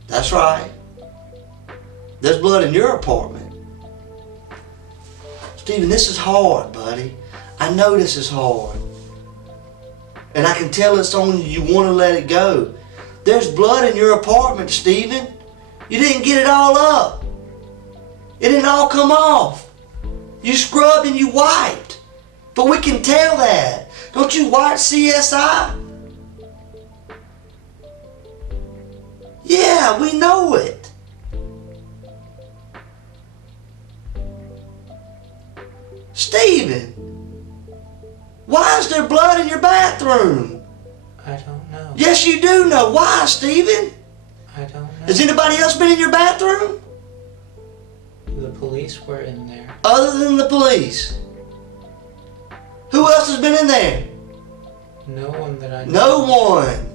That's right. There's blood in your apartment. Stephen, this is hard, buddy. I know this is hard. And I can tell it's on you. You want to let it go. There's blood in your apartment, Stephen. You didn't get it all up. It didn't all come off. You scrubbed and you wiped. But we can tell that. Don't you watch CSI? Yeah, we know it. Stephen, why is there blood in your bathroom? I don't know. Yes, you do know. Why, Stephen? I don't know. Has anybody else been in your bathroom? The police were in there. Other than the police? Who else has been in there? No one that I know. No one.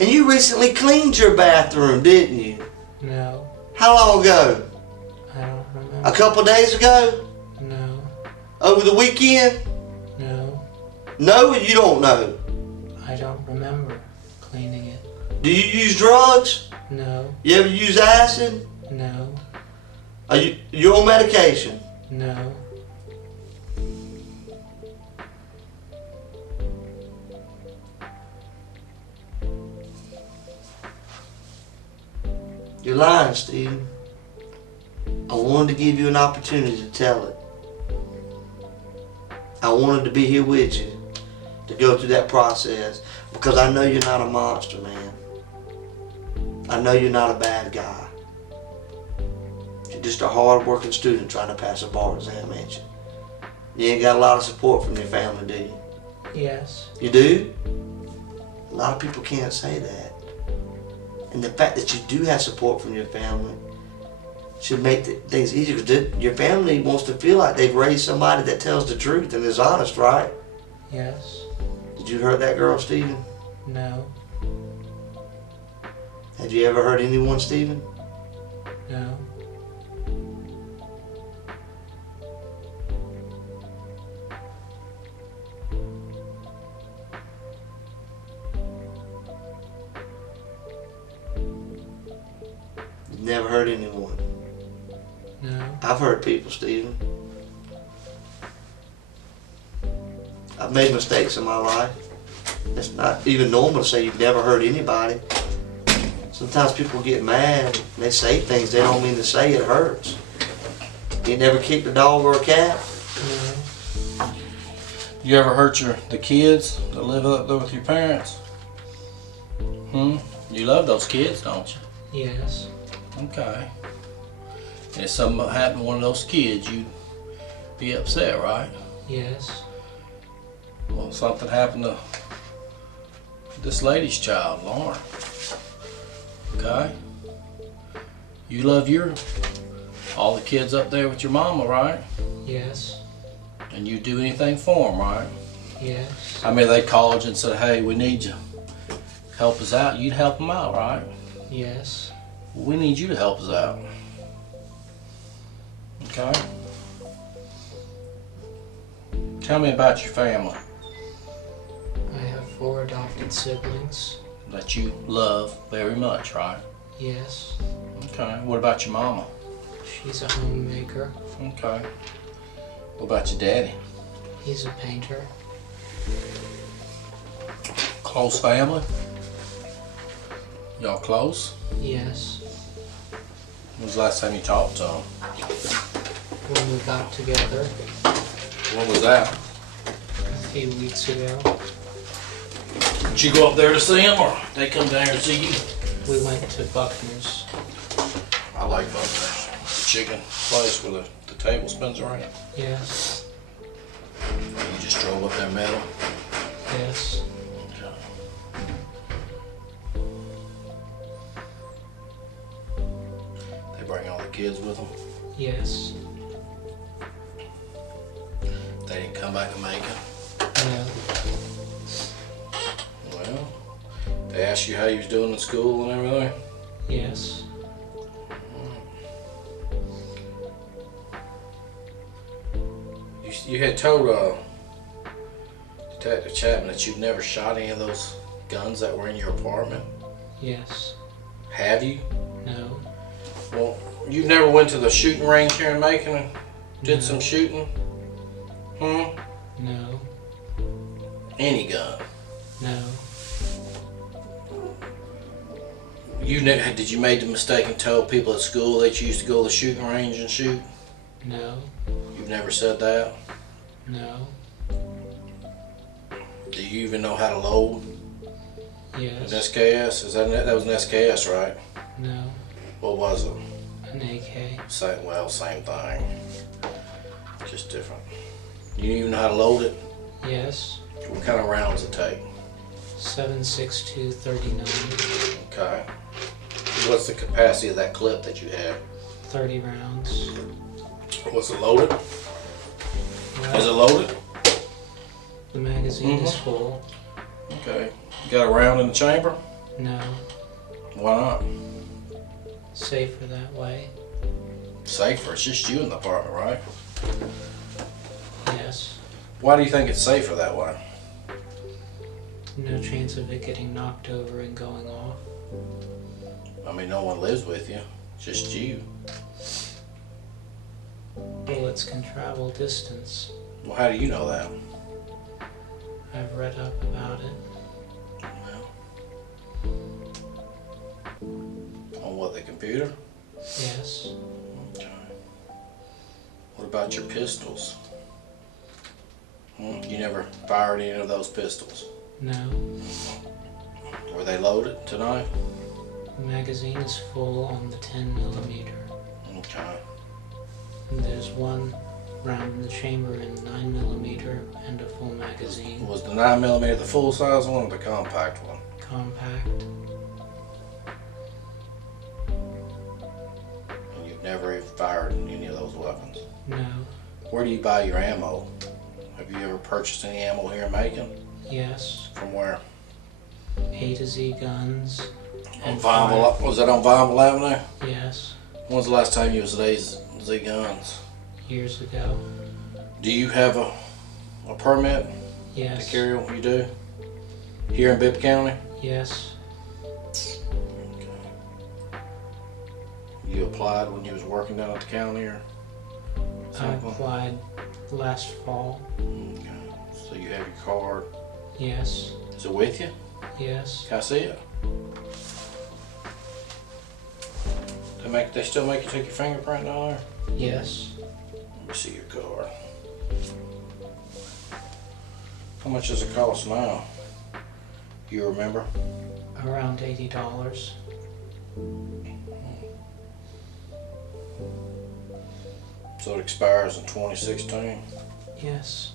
And you recently cleaned your bathroom, didn't you? No. How long ago? I don't remember. A couple days ago? No. Over the weekend? No. No, you don't know. I don't remember cleaning it. Do you use drugs? No. You ever use acid? No. Are you on medication? No. You're lying, Stephen. I wanted to give you an opportunity to tell it. I wanted to be here with you to go through that process because I know you're not a monster, man. I know you're not a bad guy. You're just a hard-working student trying to pass a bar exam, ain't you? You ain't got a lot of support from your family, do you? Yes. You do? A lot of people can't say that. And the fact that you do have support from your family should make things easier. Because your family wants to feel like they've raised somebody that tells the truth and is honest, right? Yes. Did you hurt that girl, Stephen? No. Have you ever hurt anyone, Stephen? No. Never hurt anyone. No. I've hurt people, Stephen. I've made mistakes in my life. It's not even normal to say you've never hurt anybody. Sometimes people get mad and they say things they don't mean to say. It hurts. You never kicked a dog or a cat? No. You ever hurt the kids that live up there with your parents? You love those kids, don't you? Yes. Okay. And if something happened to one of those kids, you'd be upset, right? Yes. Well, something happened to this lady's child, Lauren. Okay? You love all the kids up there with your mama, right? Yes. And you do anything for them, right? Yes. I mean, they called you and said, hey, we need you. Help us out. You'd help them out, right? Yes. We need you to help us out. Okay? Tell me about your family I have 4 adopted siblings. that you love very much, right? Yes. Okay. What about your mama? She's a homemaker. Okay. What about your daddy? He's a painter. Close family? Y'all close? Yes. When was the last time you talked to them? When we got together When was that? a few weeks ago, Did you go up there to see them, or they come down here to see you? we went to Buckner's. I like Buckner's. The chicken place where the table spins around. Yes. You just drove up there metal. Yes. Okay. They bring all the kids with them. Yes. They didn't come back and make it. No. Well, they asked you how you was doing in school and everything. Yes. You had told Detective Chapman that you've never shot any of those guns that were in your apartment. Yes. Have you? No. Well, you've never went to the shooting range here in Macon and did No. some shooting? No. Any gun? No. Did you make the mistake and tell people at school that you used to go to the shooting range and shoot? No. You've never said that? No. Do you even know how to load an Yes. SKS? That was an SKS, right? No. What was it? An AK. Same thing. Just different. You even know how to load it? Yes. What kind of rounds it take? 7.62 39. Okay. What's the capacity of that clip that you have? 30 rounds. What's it loaded? Well, Is it loaded? the magazine is full. Okay. You got a round in the chamber? No. Why not? Safer that way. Safer. It's just you in the apartment, right? Yes. Why do you think it's safer that way? No chance of it getting knocked over and going off. I mean, no one lives with you. It's just you. Bullets can travel distance. Well, how do you know that? I've read up about it. Well, on what, the computer? Yes. Okay. What about your pistols? You never fired any of those pistols? No. Were they loaded tonight? The magazine is full on the 10 millimeter. Okay. And there's one round in the chamber in 9 millimeter and a full magazine. Was the 9mm the full size one or the compact one? Compact. And you've never even fired any of those weapons? No. Where do you buy your ammo? Have you ever purchased any ammo here in Macon? Yes. From where? A to Z guns. On And Vinyl, was that on Vinyl Avenue? Yes. When's the last time you was at Z Guns? Years ago. Do you have a permit Yes. to carry what you do? Here in Bibb County? Yes. You applied when you was working down at the county or I something? applied last fall. Okay. So you have your card. Yes. Is it with you? Yes. Can I see it? They still make you take your fingerprint down there? Yes. Let me see your card. How much does it cost now? You remember? Around $80. So it expires in 2016. Yes.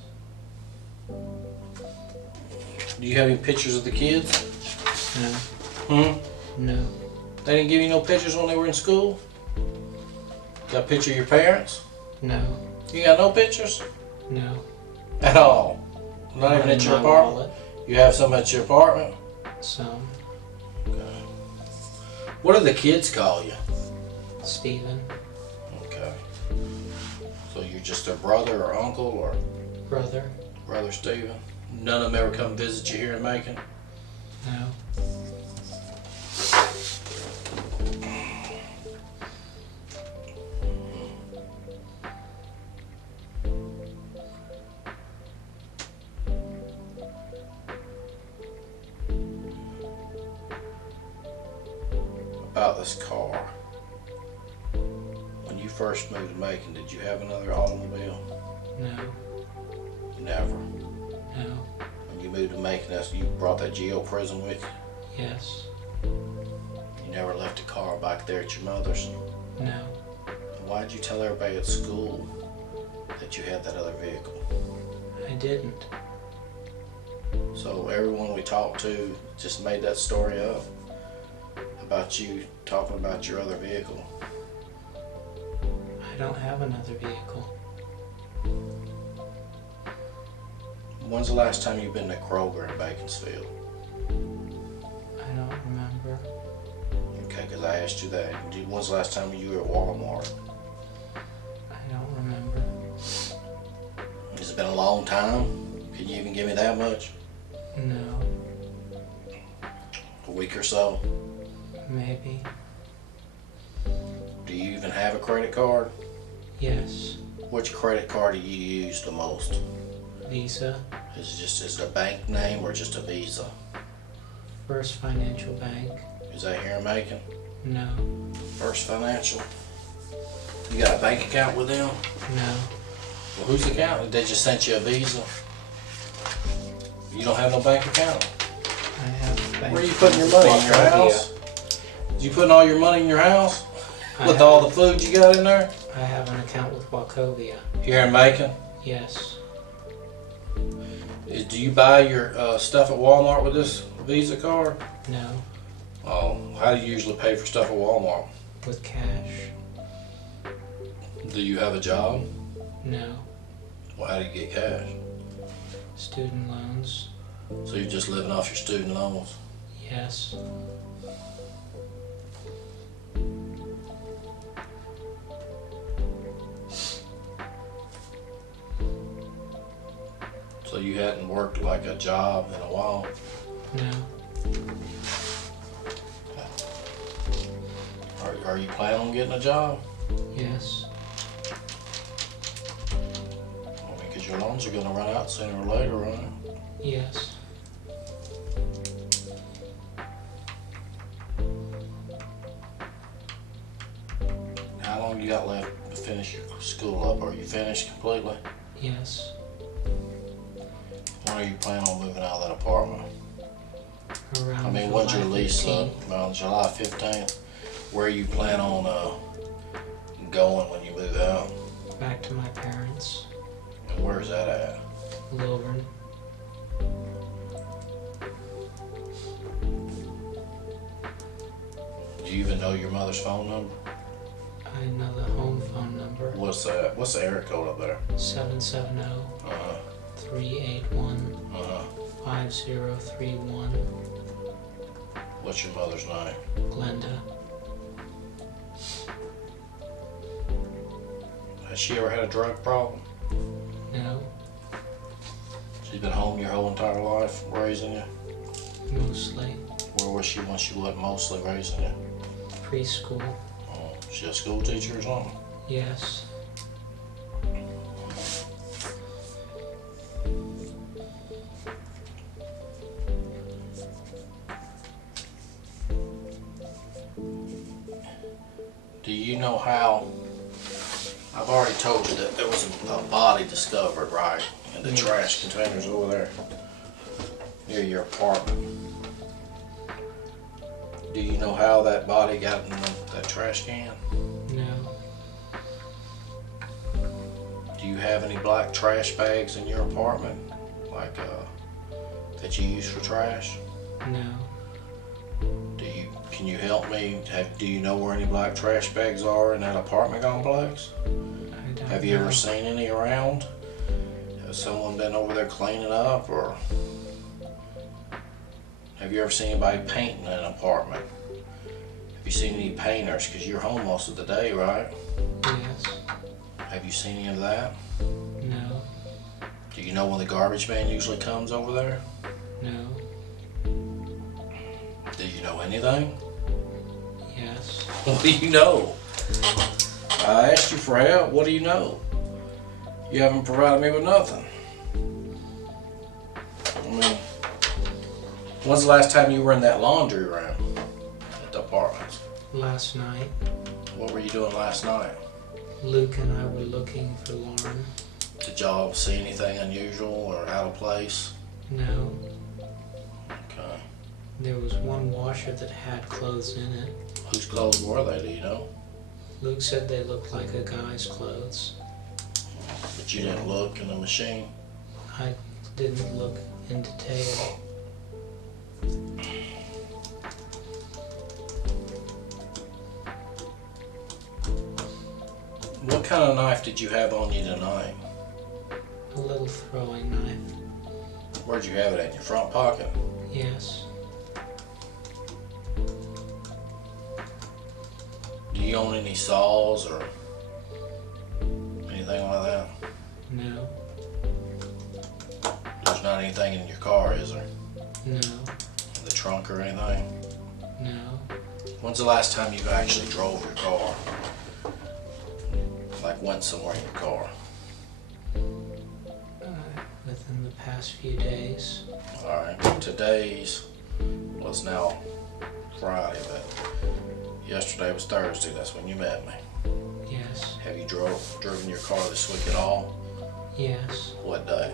Do you have any pictures of the kids? No. Hmm? No. They didn't give you no pictures when they were in school? Got a picture of your parents? No. You got no pictures? No. At all? Not even at In your my apartment? wallet. You have some at your apartment? Some. Okay. What do the kids call you? Stephen. Okay. So you're just their brother or uncle or Brother. brother Stephen? None of them ever come visit you here in Macon? No. About this car. When you first moved to Macon, did you have another automobile? No. Never. No. When you moved to Macon, you brought that jail prison with you? Yes. You never left a car back there at your mother's? No. Why'd you tell everybody at school that you had that other vehicle? I didn't. So everyone we talked to just made that story up about you talking about your other vehicle. I don't have another vehicle. When's the last time you've been to Kroger in Beaconsfield? I don't remember. Okay, because I asked you that. When's the last time you were at Walmart? I don't remember. Has it been a long time? Can you even give me that much? No. A week or so? Maybe. Do you even have a credit card? Yes. Which credit card do you use the most? Visa. Is it a bank name or just a Visa? First Financial Bank. Is that here in Macon? No. First Financial. You got a bank account with them? No. Well, whose account? They just sent you a Visa? You don't have no bank account? I have bank. Where are you putting your money? In your house? You putting all your money in your house? With all the food you got in there? I have an account with Wachovia. Here in Macon? Yes. Do you buy your stuff at Walmart with this Visa card? No. Oh, how do you usually pay for stuff at Walmart? With cash. Do you have a job? No. Well, how do you get cash? Student loans. So you're just living off your student loans? Yes. So you hadn't worked like a job in a while? No. Are you planning on getting a job? Yes. I mean, because your loans are going to run out sooner or later, right? Yes. How long you got left to finish your school up? Are you finished completely? Yes. When are you planning on moving out of that apartment? Around I mean, when's your July lease up? 15th. Around July 15th? Where you plan on going when you move out? Back to my parents. And where's that at? Lilburn. Do you even know your mother's phone number? I know the home phone number. What's that? What's the area code up there? 770 Uh-huh. 381 Uh-huh. 5031. What's your mother's name? Glenda. Has she ever had a drug problem? No. She's been home your whole entire life raising you? Mostly. Where was she when she wasn't mostly raising you? Preschool. Oh, she a school teacher or something? Yes. Do you know how? I've already told you that there was a body discovered, right, in the Yes. trash containers over there. near your apartment. Do you know how that body got in that trash can? No. Do you have any black trash bags in your apartment? Like, that you use for trash? No. Can you help me? Do you know where any black trash bags are in that apartment complex? I don't Have you know. ever seen any around? Has someone been over there cleaning up, or have you ever seen anybody painting in an apartment? Have you seen any painters? Because you're home most of the day, right? Yes. Have you seen any of that? No. Do you know when the garbage man usually comes over there? No. Do you know anything? Yes. What do you know? I asked you for help. What do you know? You haven't provided me with nothing. I mean, when's the last time you were in that laundry room at the apartments? Last night, What were you doing last night? Luke and I were looking for Lauren. Did y'all see anything unusual or out of place? No. Okay. There was one washer that had clothes in it. Whose clothes were they, do you know? Luke said they looked like a guy's clothes. But you didn't look in the machine? I didn't look in detail. What kind of knife did you have on you tonight? A little throwing knife. Where'd you have it at? In your front pocket? Yes. Do you own any saws or anything like that? No. There's not anything in your car, is there? No. In the trunk or anything? No. When's the last time you actually drove your car? Like went somewhere in your car? Within the past few days. Alright, today's, well, it's now Friday, but yesterday was Thursday, that's when you met me. Yes. Have you driven your car this week at all? Yes. What day?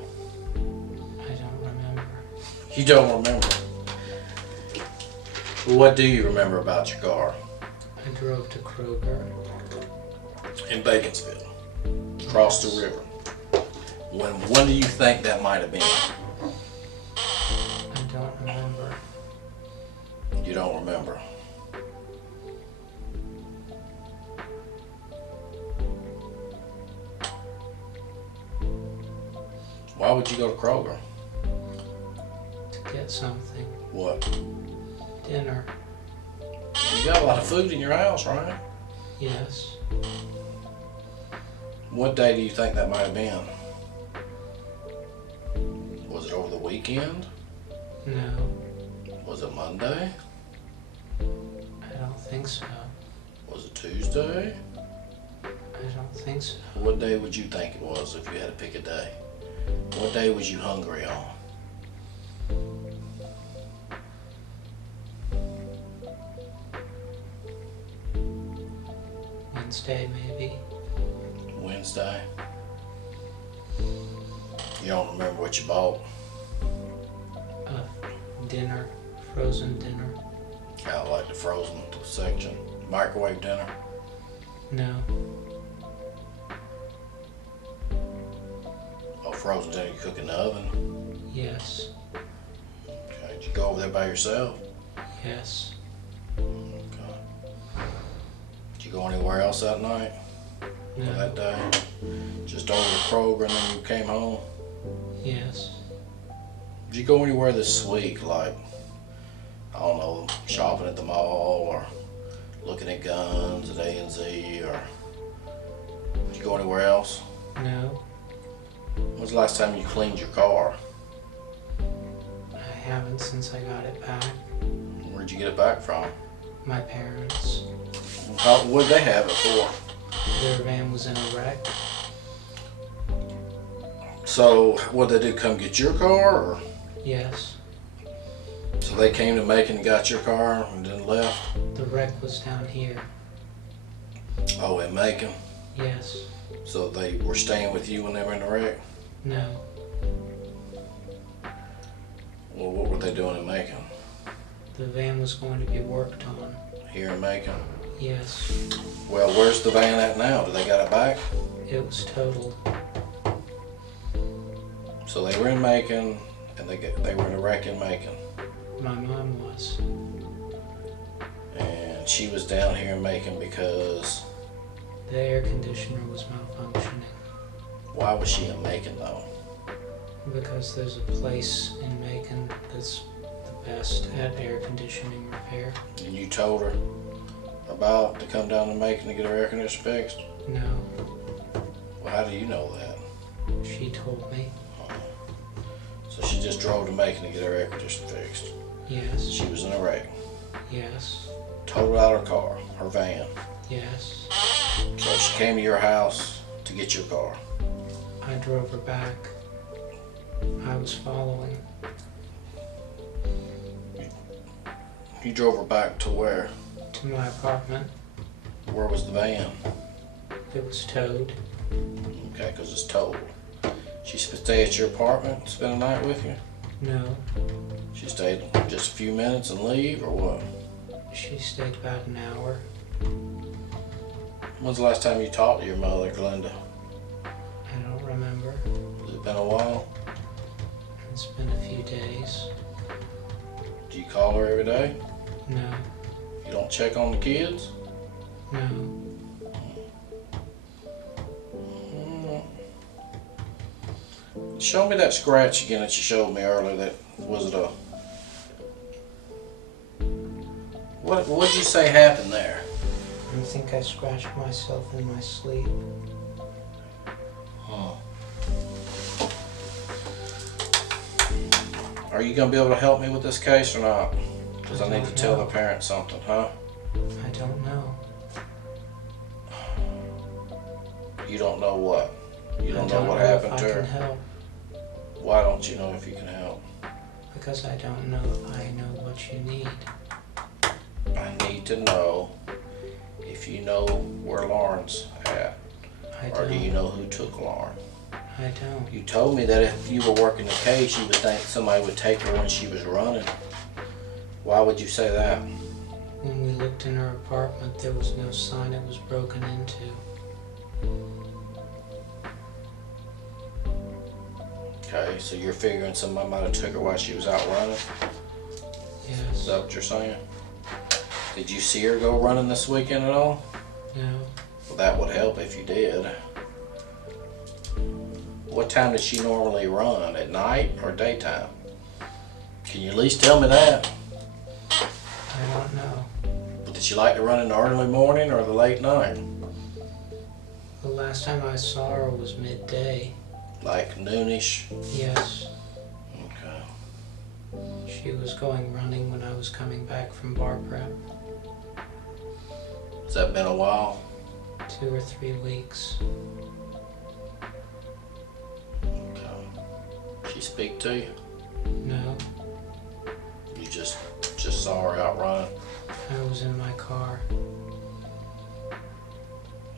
I don't remember. You don't remember? Well, what do you remember about your car? I drove to Kroger. In Baconsville, across the river. When do you think that might have been? I don't remember. You don't remember. Why would you go to Kroger? To get something. What? Dinner. You got a lot of food in your house, right? Yes. What day do you think that might have been? Was it over the weekend? No. Was it Monday? I don't think so. Was it Tuesday? I don't think so. What day would you think it was if you had to pick a day? What day was you hungry on? Wednesday, maybe. Wednesday? You don't remember what you bought? Dinner. Frozen dinner. Out like the frozen section. Microwave dinner? No. Oh, frozen dinner you cook in the oven? Yes. Okay. Did you go over there by yourself? Yes. Okay. Did you go anywhere else that night? Or No. that day? Just over to Kroger and then you came home? Yes. Did you go anywhere this week, like, I don't know, shopping at the mall or looking at guns at A&Z, or did you go anywhere else? No. When's the last time you cleaned your car? I haven't since I got it back. Where'd you get it back from? My parents. What'd they have it for? Their van was in a wreck. So, what'd they do, come get your car, or? Yes. So they came to Macon and got your car and then left? The wreck was down here. Oh, in Macon? Yes. So they were staying with you when they were in the wreck? No. Well, what they doing in Macon? The van was going to be worked on. Here in Macon? Yes. Well, where's the van at now? Do they got it back? It was totaled. So they were in Macon, and they were in a wreck in Macon. My mom was. And she was down here in Macon because... The air conditioner was malfunctioning. Why was she in Macon though? Because there's a place in Macon that's the best at air conditioning repair. And you told her about to come down to Macon to get her air conditioner fixed? No, Well, how do you know that? she told me. So she just drove to Macon to get her air conditioner fixed. Yes, She was in a wreck. yes, Totaled out her car, her van. yes. So she came to your house to get your car. I drove her back. I was following. You drove her back to where? To my apartment. Where was the van? It was towed. Okay, because it's towed. She stayed at your apartment, spend the night with you? No, She stayed just a few minutes and leave, or what? she stayed about an hour. When's the last time you talked to your mother, Glenda? I don't remember. Has it been a while? It's been a few days. Do you call her every day? No, You don't check on the kids? no. Show me that scratch again that you showed me earlier. That was it a... What'd you say happened there? I think I scratched myself in my sleep. Huh. Are you gonna be able to help me with this case or not? Because I need to tell the parents something, huh? I don't know. You don't know what? You don't I know what happened if to I her? can help, Why don't you know if you can help? because I don't know if I know what you need. I need to know if you know where Lauren's at, I or do you don't. know who took Lauren? I don't. You told me that if you were working the case, you would think somebody would take her when she was running. Why would you say that? When we looked in her apartment, there was no sign it was broken into. Okay, so you're figuring somebody might have took her while she was out running? Is Yes. that what you're saying? Did you see her go running this weekend at all? No. Well, that would help if you did. What time does she normally run? At night or daytime? Can you at least tell me that? I don't know. But did she like to run in the early morning or the late night? The last time I saw her was midday. Like noonish? Yes. Okay. She was going running when I was coming back from bar prep. Has that been a while? 2 or 3 weeks. Okay. She speak to you? No. You just saw her out running? I was in my car.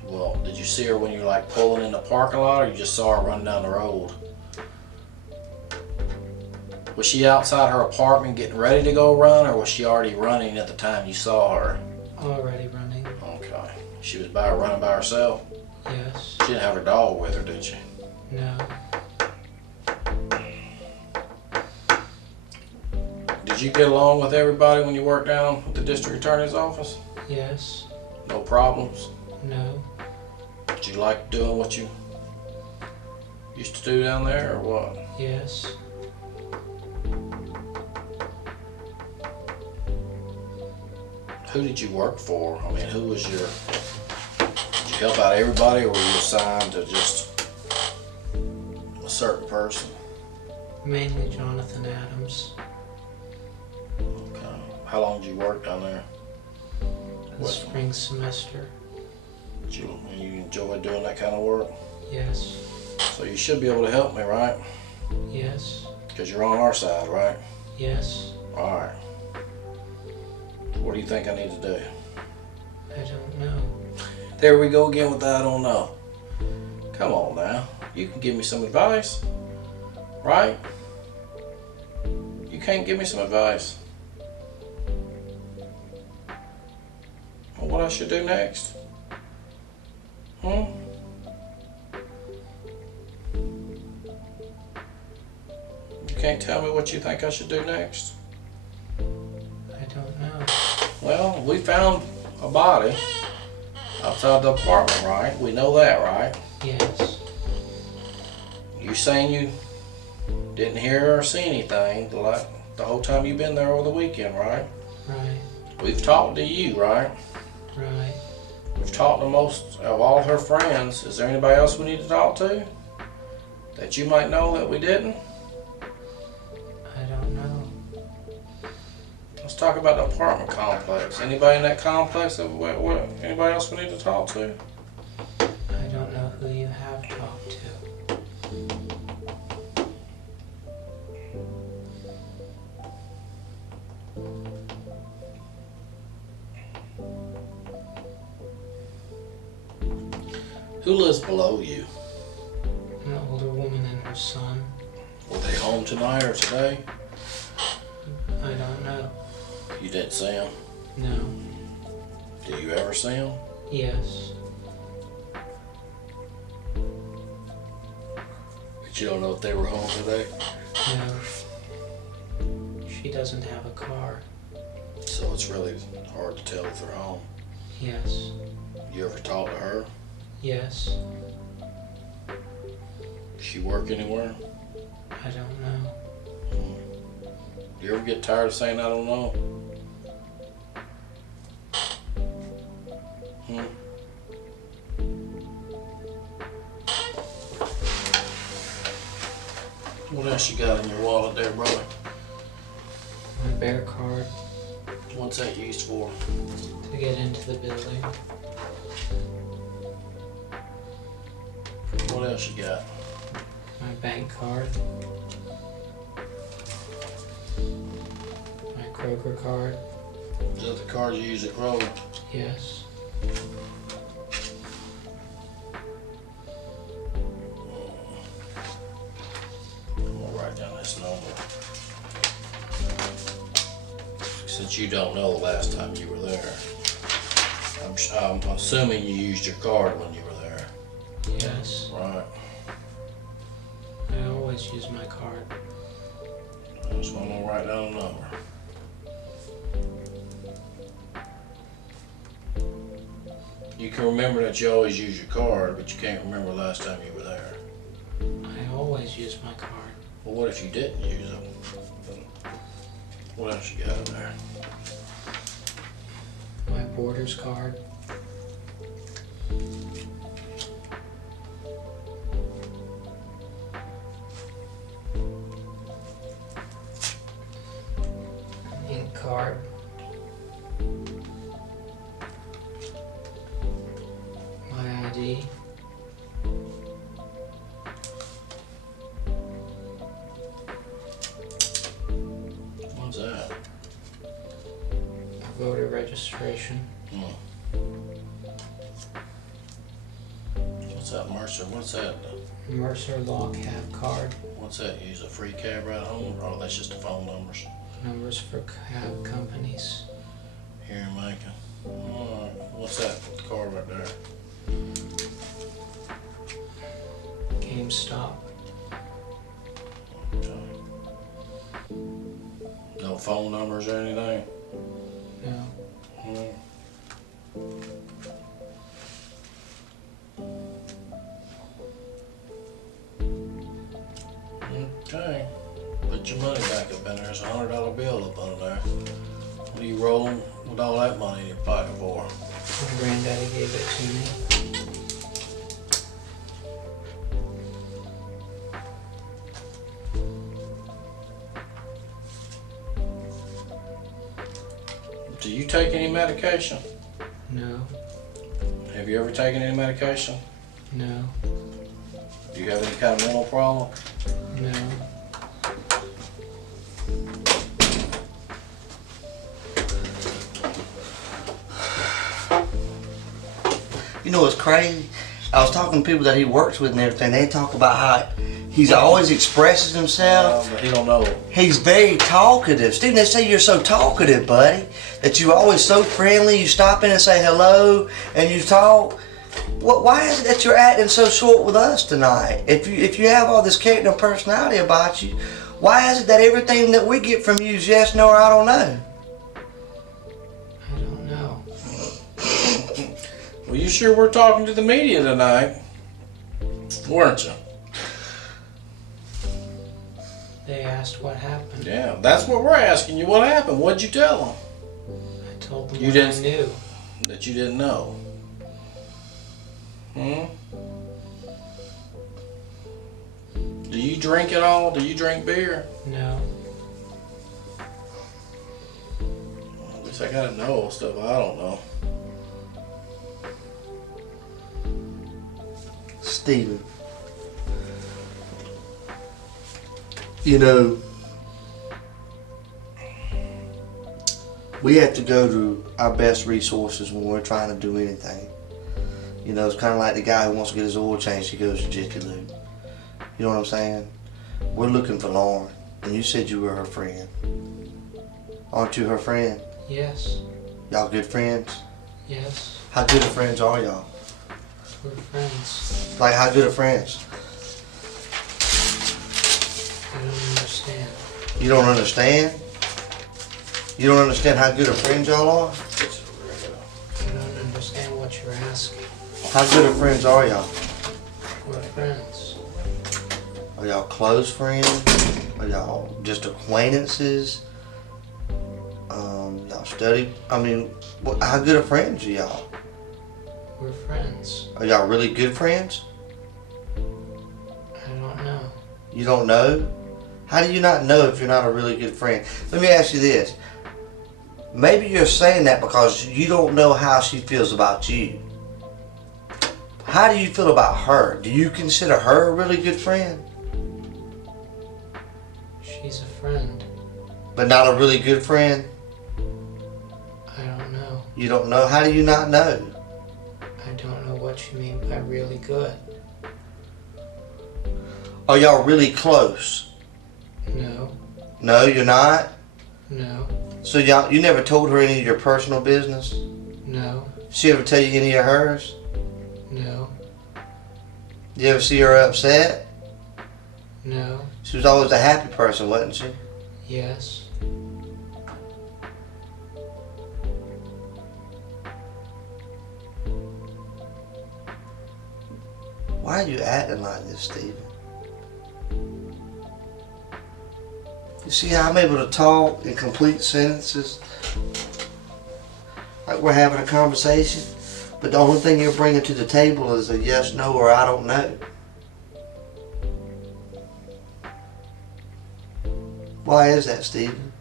Well, did you see her when you were like pulling in the parking lot, or you just saw her running down the road? Was she outside her apartment getting ready to go run, or was she already running at the time you saw her? Already running. Okay. She was running by herself? Yes. She didn't have her dog with her, did she? No. Did you get along with everybody when you worked down at the district attorney's office? Yes. No problems? No. Did you like doing what you used to do down there, or what? Yes. Who did you work for? I mean, who was did you help out everybody, or were you assigned to just a certain person? Mainly Jonathan Adams. Okay. How long did you work down there? The What? spring semester. Did you enjoy doing that kind of work? Yes. So you should be able to help me, right? Yes. Because you're on our side, right? Yes. All right. What do you think I need to do? I don't know. There we go again with that I don't know. Come on now. You can give me some advice, right? You can't give me some advice on what I should do next? You can't tell me what you think I should do next? I don't know. Well, we found a body outside the apartment, right? We know that, right? Yes. You saying you didn't hear or see anything the whole time you've been there over the weekend, right? Right. We've talked to you, right? Right. We've talked to most of all her friends. Is there anybody else we need to talk to that you might know that we didn't? I don't know. Let's talk about the apartment complex. Anybody in that complex? Anybody else we need to talk to? I don't know who you have talked to. Who lives below you? An older woman and her son. Were they home tonight or today? I don't know. You didn't see them? No. Do you ever see them? Yes. But you don't know if they were home today? No. She doesn't have a car. So it's really hard to tell if they're home. Yes. You ever talk to her? Yes. She work anywhere? I don't know. Do you ever get tired of saying I don't know? What else you got in your wallet there, brother? My bear card What's that used for? to get into the building. What else you got? My bank card. My Kroger card. Is that the card you use at Kroger? Yes. I'm gonna write down this number. Since you don't know the last time you were there, I'm assuming you used your card when you were there. Yes. Right. I always use my card. That's why I'm gonna write down a number. You can remember that you always use your card, but you can't remember the last time you were there. I always use my card. Well, what if you didn't use it? What else you got in there? My boarder's card. An ink card. My ID. What's that? Voter registration. What's that, Mercer? What's that? Mercer Law Cab card. What's that? Use a free cab ride home? Or that's just the phone numbers Numbers for cab companies. here in Macon? Alright. What's that card right there? GameStop. Okay. No phone numbers or anything? No. Okay. Put your money back up in there. There's $100 bill up under there. What are you rolling with all that money in your pocket for? My granddaddy gave it to me. Do you take any medication? No. Have you ever taken any medication? No. Do you have any kind of mental problem? No. You know what's crazy? I was talking to people that he works with and everything. They talk about how He's always expresses himself. But he don't know. He's very talkative. Stephen, they say you're so talkative, buddy, that you're always so friendly. You stop in and say hello, and you talk. Why is it that you're acting so short with us tonight? If you have all this character and personality about you, why is it that everything that we get from you is yes, no, or I don't know? I don't know. Well, you sure were talking to the media tonight, weren't you? They asked what happened. Yeah, that's what we're asking you. What happened? What'd you tell them? I told them You what didn't- I knew. That you didn't know. Do you drink at all? Do you drink beer? No. Well, at least I gotta know stuff I don't know. Stephen, you know, we have to go to our best resources when we're trying to do anything. You know, it's kind of like the guy who wants to get his oil changed, he goes to Jiffy Lube. You know what I'm saying? We're looking for Lauren, and you said you were her friend. Aren't you her friend? Yes. Y'all good friends? Yes. How good of friends are y'all? We're friends. Like, how good of friends? I don't understand. You don't understand? You don't understand how good of friends y'all are? I don't understand what you're asking. How good of friends are y'all? We're friends. Are y'all close friends? Are y'all just acquaintances? Y'all study? I mean, how good of friends are y'all? We're friends. Are y'all really good friends? I don't know. You don't know? How do you not know if you're not a really good friend? Let me ask you this. Maybe you're saying that because you don't know how she feels about you. How do you feel about her? Do you consider her a really good friend? She's a friend. But not a really good friend? I don't know. You don't know? How do you not know? I don't know what you mean by really good. Are y'all really close? No. No, you're not? No. So you never told her any of your personal business? No. She ever tell you any of hers? No. You ever see her upset? No. She was always a happy person, wasn't she? Yes. Why are you acting like this, Stephen? You see how I'm able to talk in complete sentences? Like we're having a conversation, but the only thing you're bringing to the table is a yes, no, or I don't know. Why is that, Stephen?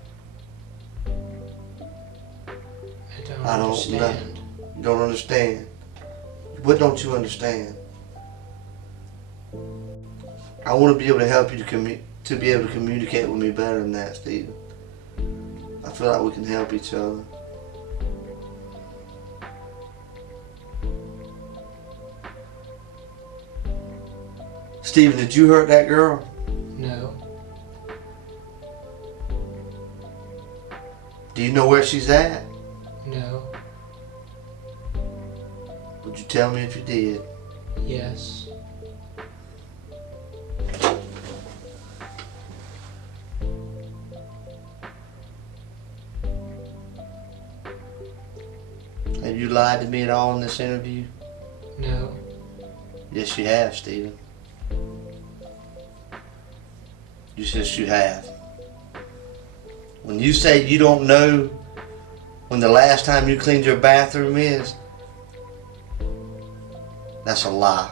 I don't understand. know. You don't understand. What don't you understand? I want to be able to help you to be able to communicate with me better than that, Stephen. I feel like we can help each other. Stephen, did you hurt that girl? No. Do you know where she's at? No. Would you tell me if you did? Yes. Have you lied to me at all in this interview? No. Yes, you have, Stephen. Yes, you have. When you say you don't know when the last time you cleaned your bathroom is, that's a lie.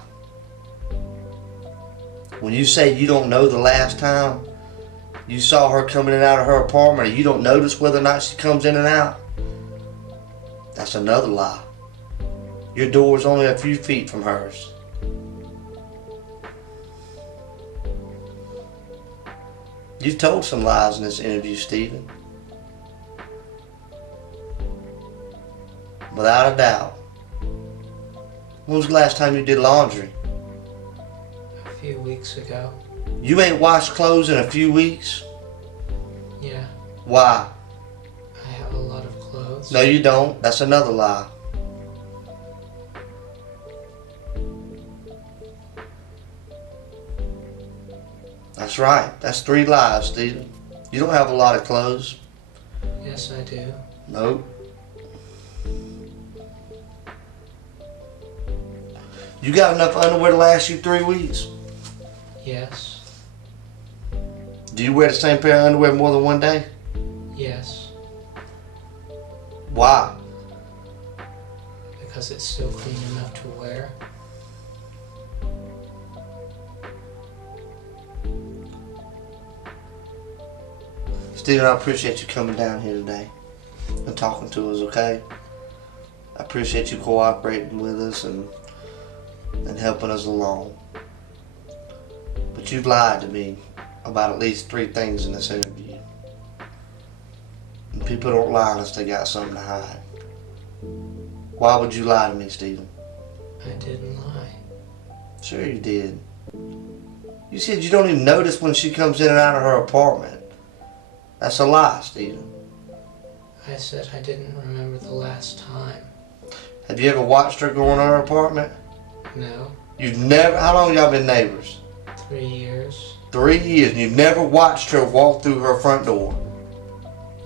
When you say you don't know the last time you saw her coming in and out of her apartment, or you don't notice whether or not she comes in and out, that's another lie. Your door is only a few feet from hers. You've told some lies in this interview, Stephen. Without a doubt. When was the last time you did laundry? A few weeks ago. You ain't washed clothes in a few weeks? Yeah, Why? I have a lot of clothes. No, you don't. That's another lie. That's right. That's 3 lies, Stephen. You don't have a lot of clothes. Yes, I do. Nope. You got enough underwear to last you 3 weeks? Yes. Do you wear the same pair of underwear more than one day? Yes. Why? Because it's still clean enough to wear. Stephen, I appreciate you coming down here today and talking to us, okay? I appreciate you cooperating with us and helping us along. But you've lied to me about at least 3 things in this interview. And people don't lie unless they got something to hide. Why would you lie to me, Stephen? I didn't lie. Sure you did. You said you don't even notice when she comes in and out of her apartment. That's a lie, Stephen. I said I didn't remember the last time. Have you ever watched her go in her apartment? No. You've never... How long y'all been neighbors? 3 years. 3 years, and you've never watched her walk through her front door?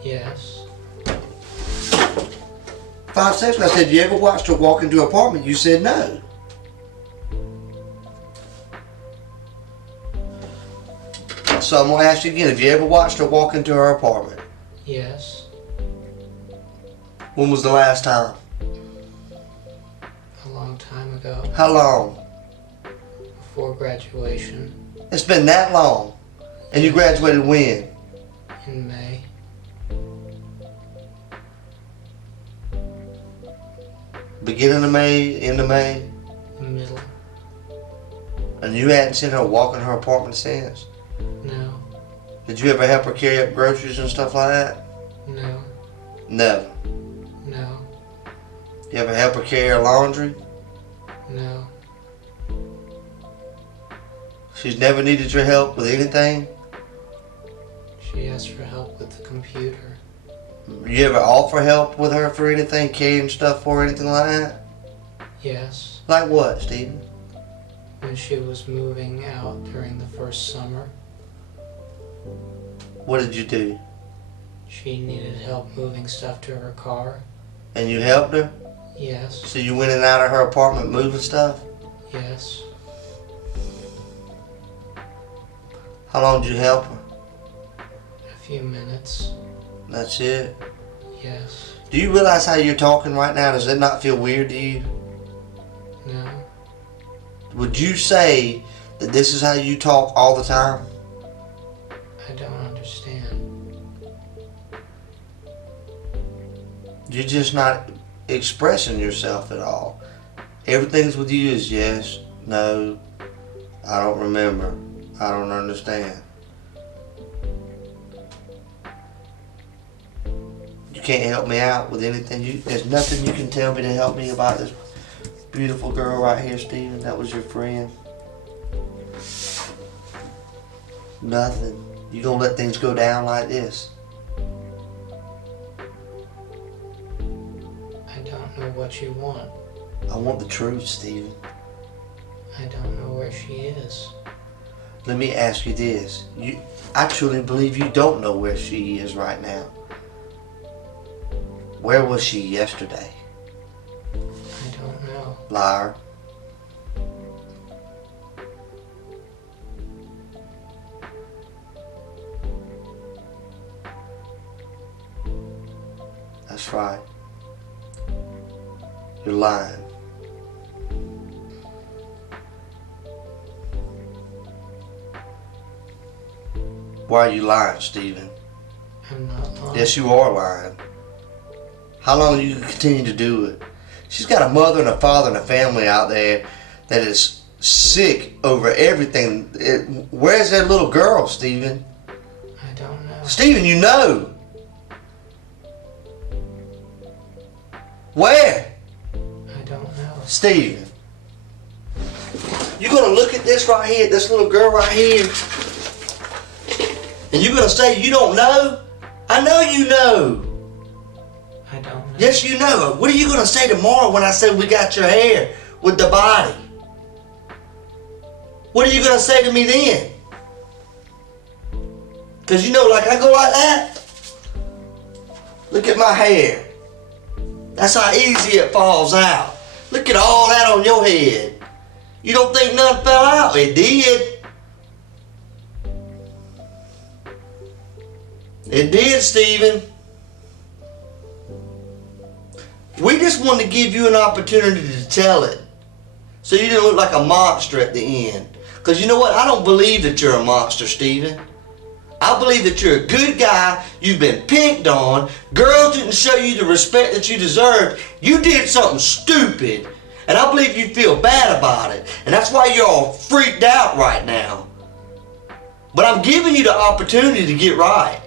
Yes. 5 seconds ago, I said, you ever watched her walk into her apartment? You said no. So I'm going to ask you again, have you ever watched her walk into her apartment? Yes. When was the last time? A long time ago. How long? Before graduation. It's been that long. And you graduated when? In May. Beginning of May, end of May? Middle. And you hadn't seen her walk in her apartment since? No. Did you ever help her carry up groceries and stuff like that? No. Never. No. You ever help her carry her laundry? No. She's never needed your help with anything? She asked for help with the computer. You ever offer help with her for anything, carrying stuff for her, anything like that? Yes. Like what, Stephen? When she was moving out during the first summer, What did you do? she needed help moving stuff to her car. And you helped her? Yes. So you went in and out of her apartment moving stuff? Yes. How long did you help her? A few minutes. That's it? Yes. Do you realize how you're talking right now? Does it not feel weird to you? No. Would you say that this is how you talk all the time? I don't understand. You're just not expressing yourself at all. Everything's with you is yes, no, I don't remember, I don't understand. You can't help me out with anything. There's nothing you can tell me to help me about this beautiful girl right here, Stephen. That was your friend. Nothing. You gonna let things go down like this? I don't know what you want. I want the truth, Stephen. I don't know where she is. Let me ask you this. I truly believe you don't know where she is right now. Where was she yesterday? I don't know. Liar. That's right. You're lying. Why are you lying, Stephen? I'm not lying. Yes, you are lying. How long do you continue to do it? She's got a mother and a father and a family out there that is sick over everything. Where's their little girl, Stephen? I don't know. Stephen, you know. Where? I don't know. Stephen. You're going to look at this right here, this little girl right here, And you're gonna say you don't know? I know you know. I don't know. Yes, you know. What are you gonna say tomorrow when I say we got your hair with the body? What are you gonna say to me then? Cause you know, like I go like that. Look at my hair. That's how easy it falls out. Look at all that on your head. You don't think none fell out? It did. It did, Stephen. We just wanted to give you an opportunity to tell it, so you didn't look like a monster at the end. Because you know what? I don't believe that you're a monster, Stephen. I believe that you're a good guy. You've been picked on. Girls didn't show you the respect that you deserved. You did something stupid. And I believe you feel bad about it. And that's why you're all freaked out right now. But I'm giving you the opportunity to get right.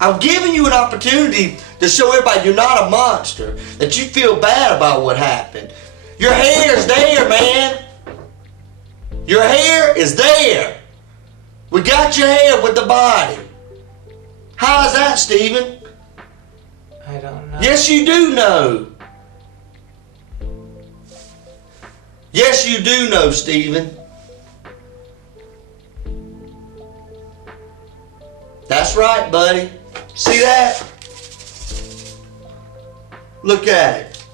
I'm giving you an opportunity to show everybody you're not a monster, that you feel bad about what happened. Your hair's there, man. Your hair is there. We got your hair with the body. How's that, Stephen? I don't know. Yes, you do know. Yes, you do know, Stephen. That's right, buddy. See that? Look at it.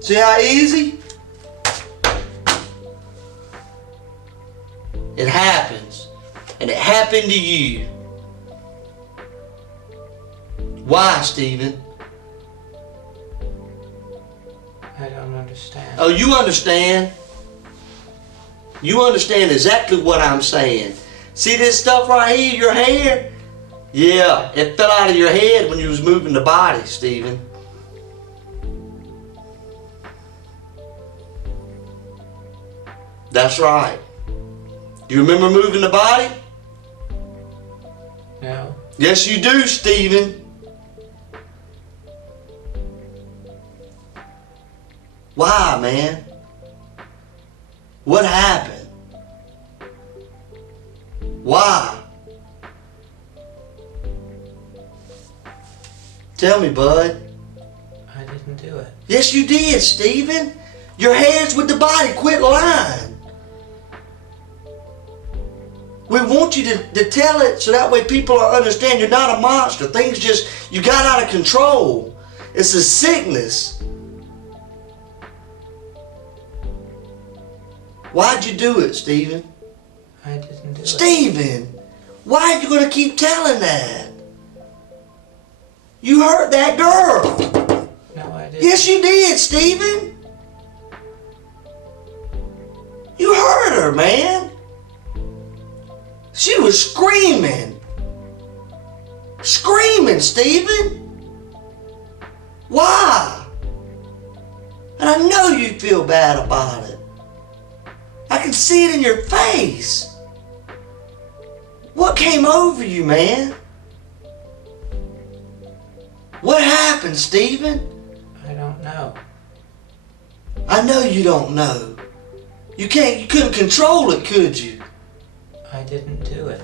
See how easy? It happens. And it happened to you. Why, Stephen? I don't understand. Oh, you understand? You understand exactly what I'm saying. See this stuff right here, your hair? Yeah, it fell out of your head when you was moving the body, Stephen. That's right. Do you remember moving the body? No. Yes, you do, Stephen. Why, man? What happened? Why? Tell me, bud. I didn't do it. Yes, you did, Stephen. Your head's with the body. Quit lying. We want you to tell it so that way people will understand you're not a monster. Things just, you got out of control. It's a sickness. Why'd you do it, Stephen? I didn't do it. Stephen, why are you going to keep telling that? You hurt that girl. No, I didn't. Yes, you did, Stephen. You hurt her, man. She was screaming. Screaming, Stephen. Why? And I know you feel bad about it. I can see it in your face. What came over you, man? What happened, Stephen? I don't know. I know you don't know. You couldn't control it, could you? I didn't do it.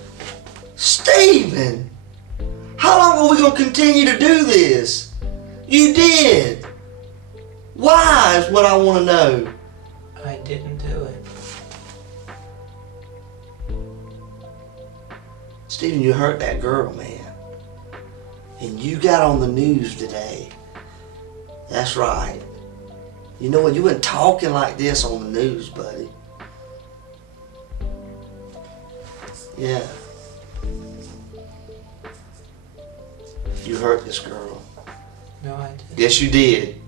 Stephen! How long are we going to continue to do this? You did. Why is what I want to know. I didn't do it. Stephen, you hurt that girl, man. And you got on the news today. That's right. You know what? You weren't talking like this on the news, buddy. Yeah. You hurt this girl. No, I didn't. Yes, you did.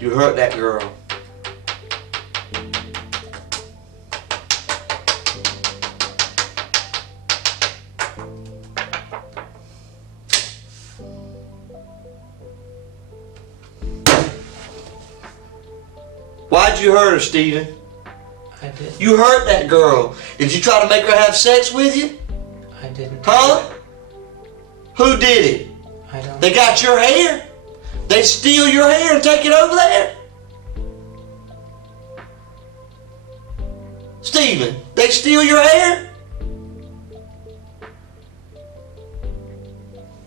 You hurt that girl. Why'd you hurt her, Stephen? I didn't. You hurt that girl. Did you try to make her have sex with you? I didn't. Huh? Who did it? I don't. They got your hair? They steal your hair and take it over there? Stephen, they steal your hair?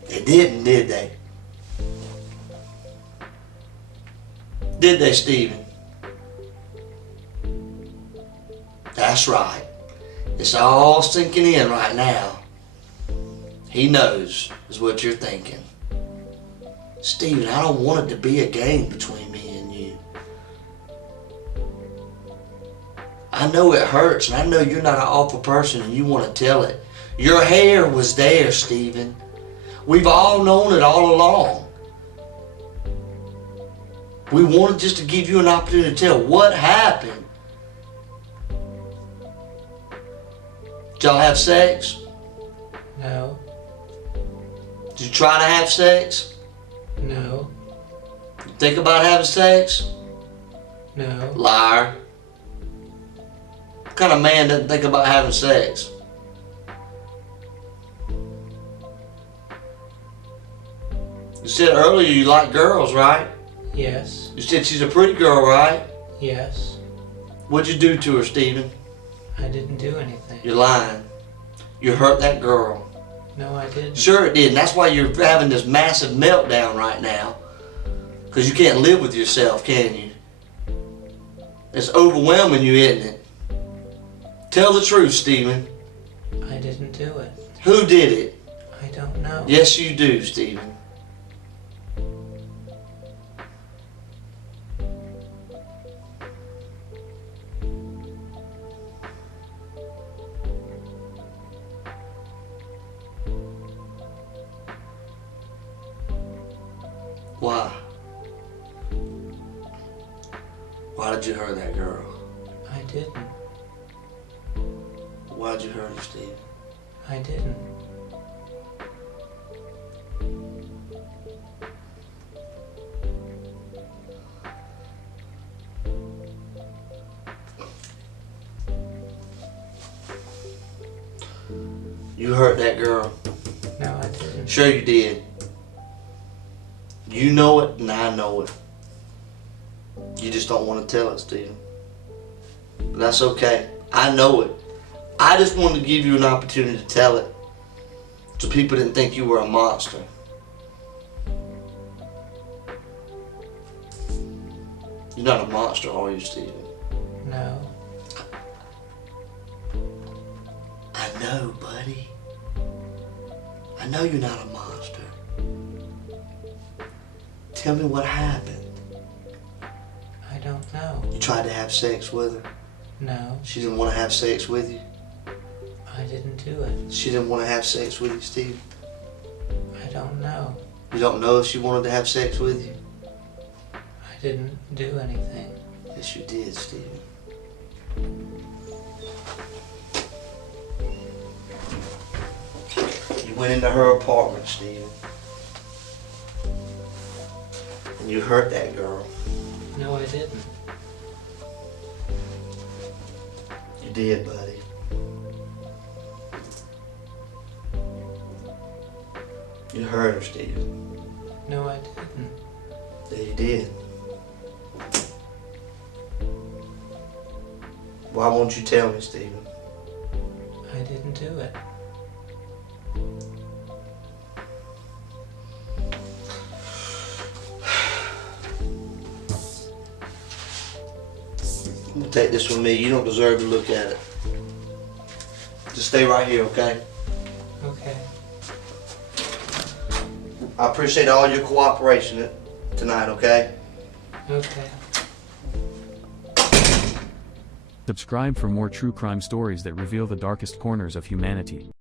They didn't, did they? Did they, Stephen? That's right. It's all sinking in right now. He knows, is what you're thinking. Stephen, I don't want it to be a game between me and you. I know it hurts, and I know you're not an awful person and you want to tell it. Your hair was there, Stephen. We've all known it all along. We wanted just to give you an opportunity to tell what happened. Did y'all have sex? No. Did you try to have sex? No. You think about having sex? No. Liar. What kind of man doesn't think about having sex? You said earlier you like girls, right? Yes. You said she's a pretty girl, right? Yes. What'd you do to her, Stephen? I didn't do anything. You're lying. You hurt that girl. No, I didn't. Sure it did, and that's why you're having this massive meltdown right now. Because you can't live with yourself, can you? It's overwhelming you, isn't it? Tell the truth, Stephen. I didn't do it. Who did it? I don't know. Yes, you do, Stephen. Why? Why did you hurt that girl? I didn't. Why'd you hurt her, Steve? I didn't. You hurt that girl. No, I didn't. Sure you did. You know it, and I know it. You just don't want to tell it, Stephen. But that's okay. I know it. I just wanted to give you an opportunity to tell it, so people didn't think you were a monster. You're not a monster, are you, Stephen? No. I know, buddy. I know you're not a monster. Tell me what happened. I don't know. You tried to have sex with her. No. She didn't want to have sex with you. I didn't do it. She didn't want to have sex with you, Steve. I don't know. You don't know if she wanted to have sex with you? I didn't do anything. Yes, you did, Stephen. You went into her apartment, Stephen. And you hurt that girl. No, I didn't. You did, buddy. You hurt her, Stephen. No, I didn't. Yeah, you did. Why won't you tell me, Stephen? I didn't do it. I'm gonna take this with me. You don't deserve to look at it. Just stay right here, okay? Okay. I appreciate all your cooperation tonight, okay? Okay. Subscribe for more true crime stories that reveal the darkest corners of humanity.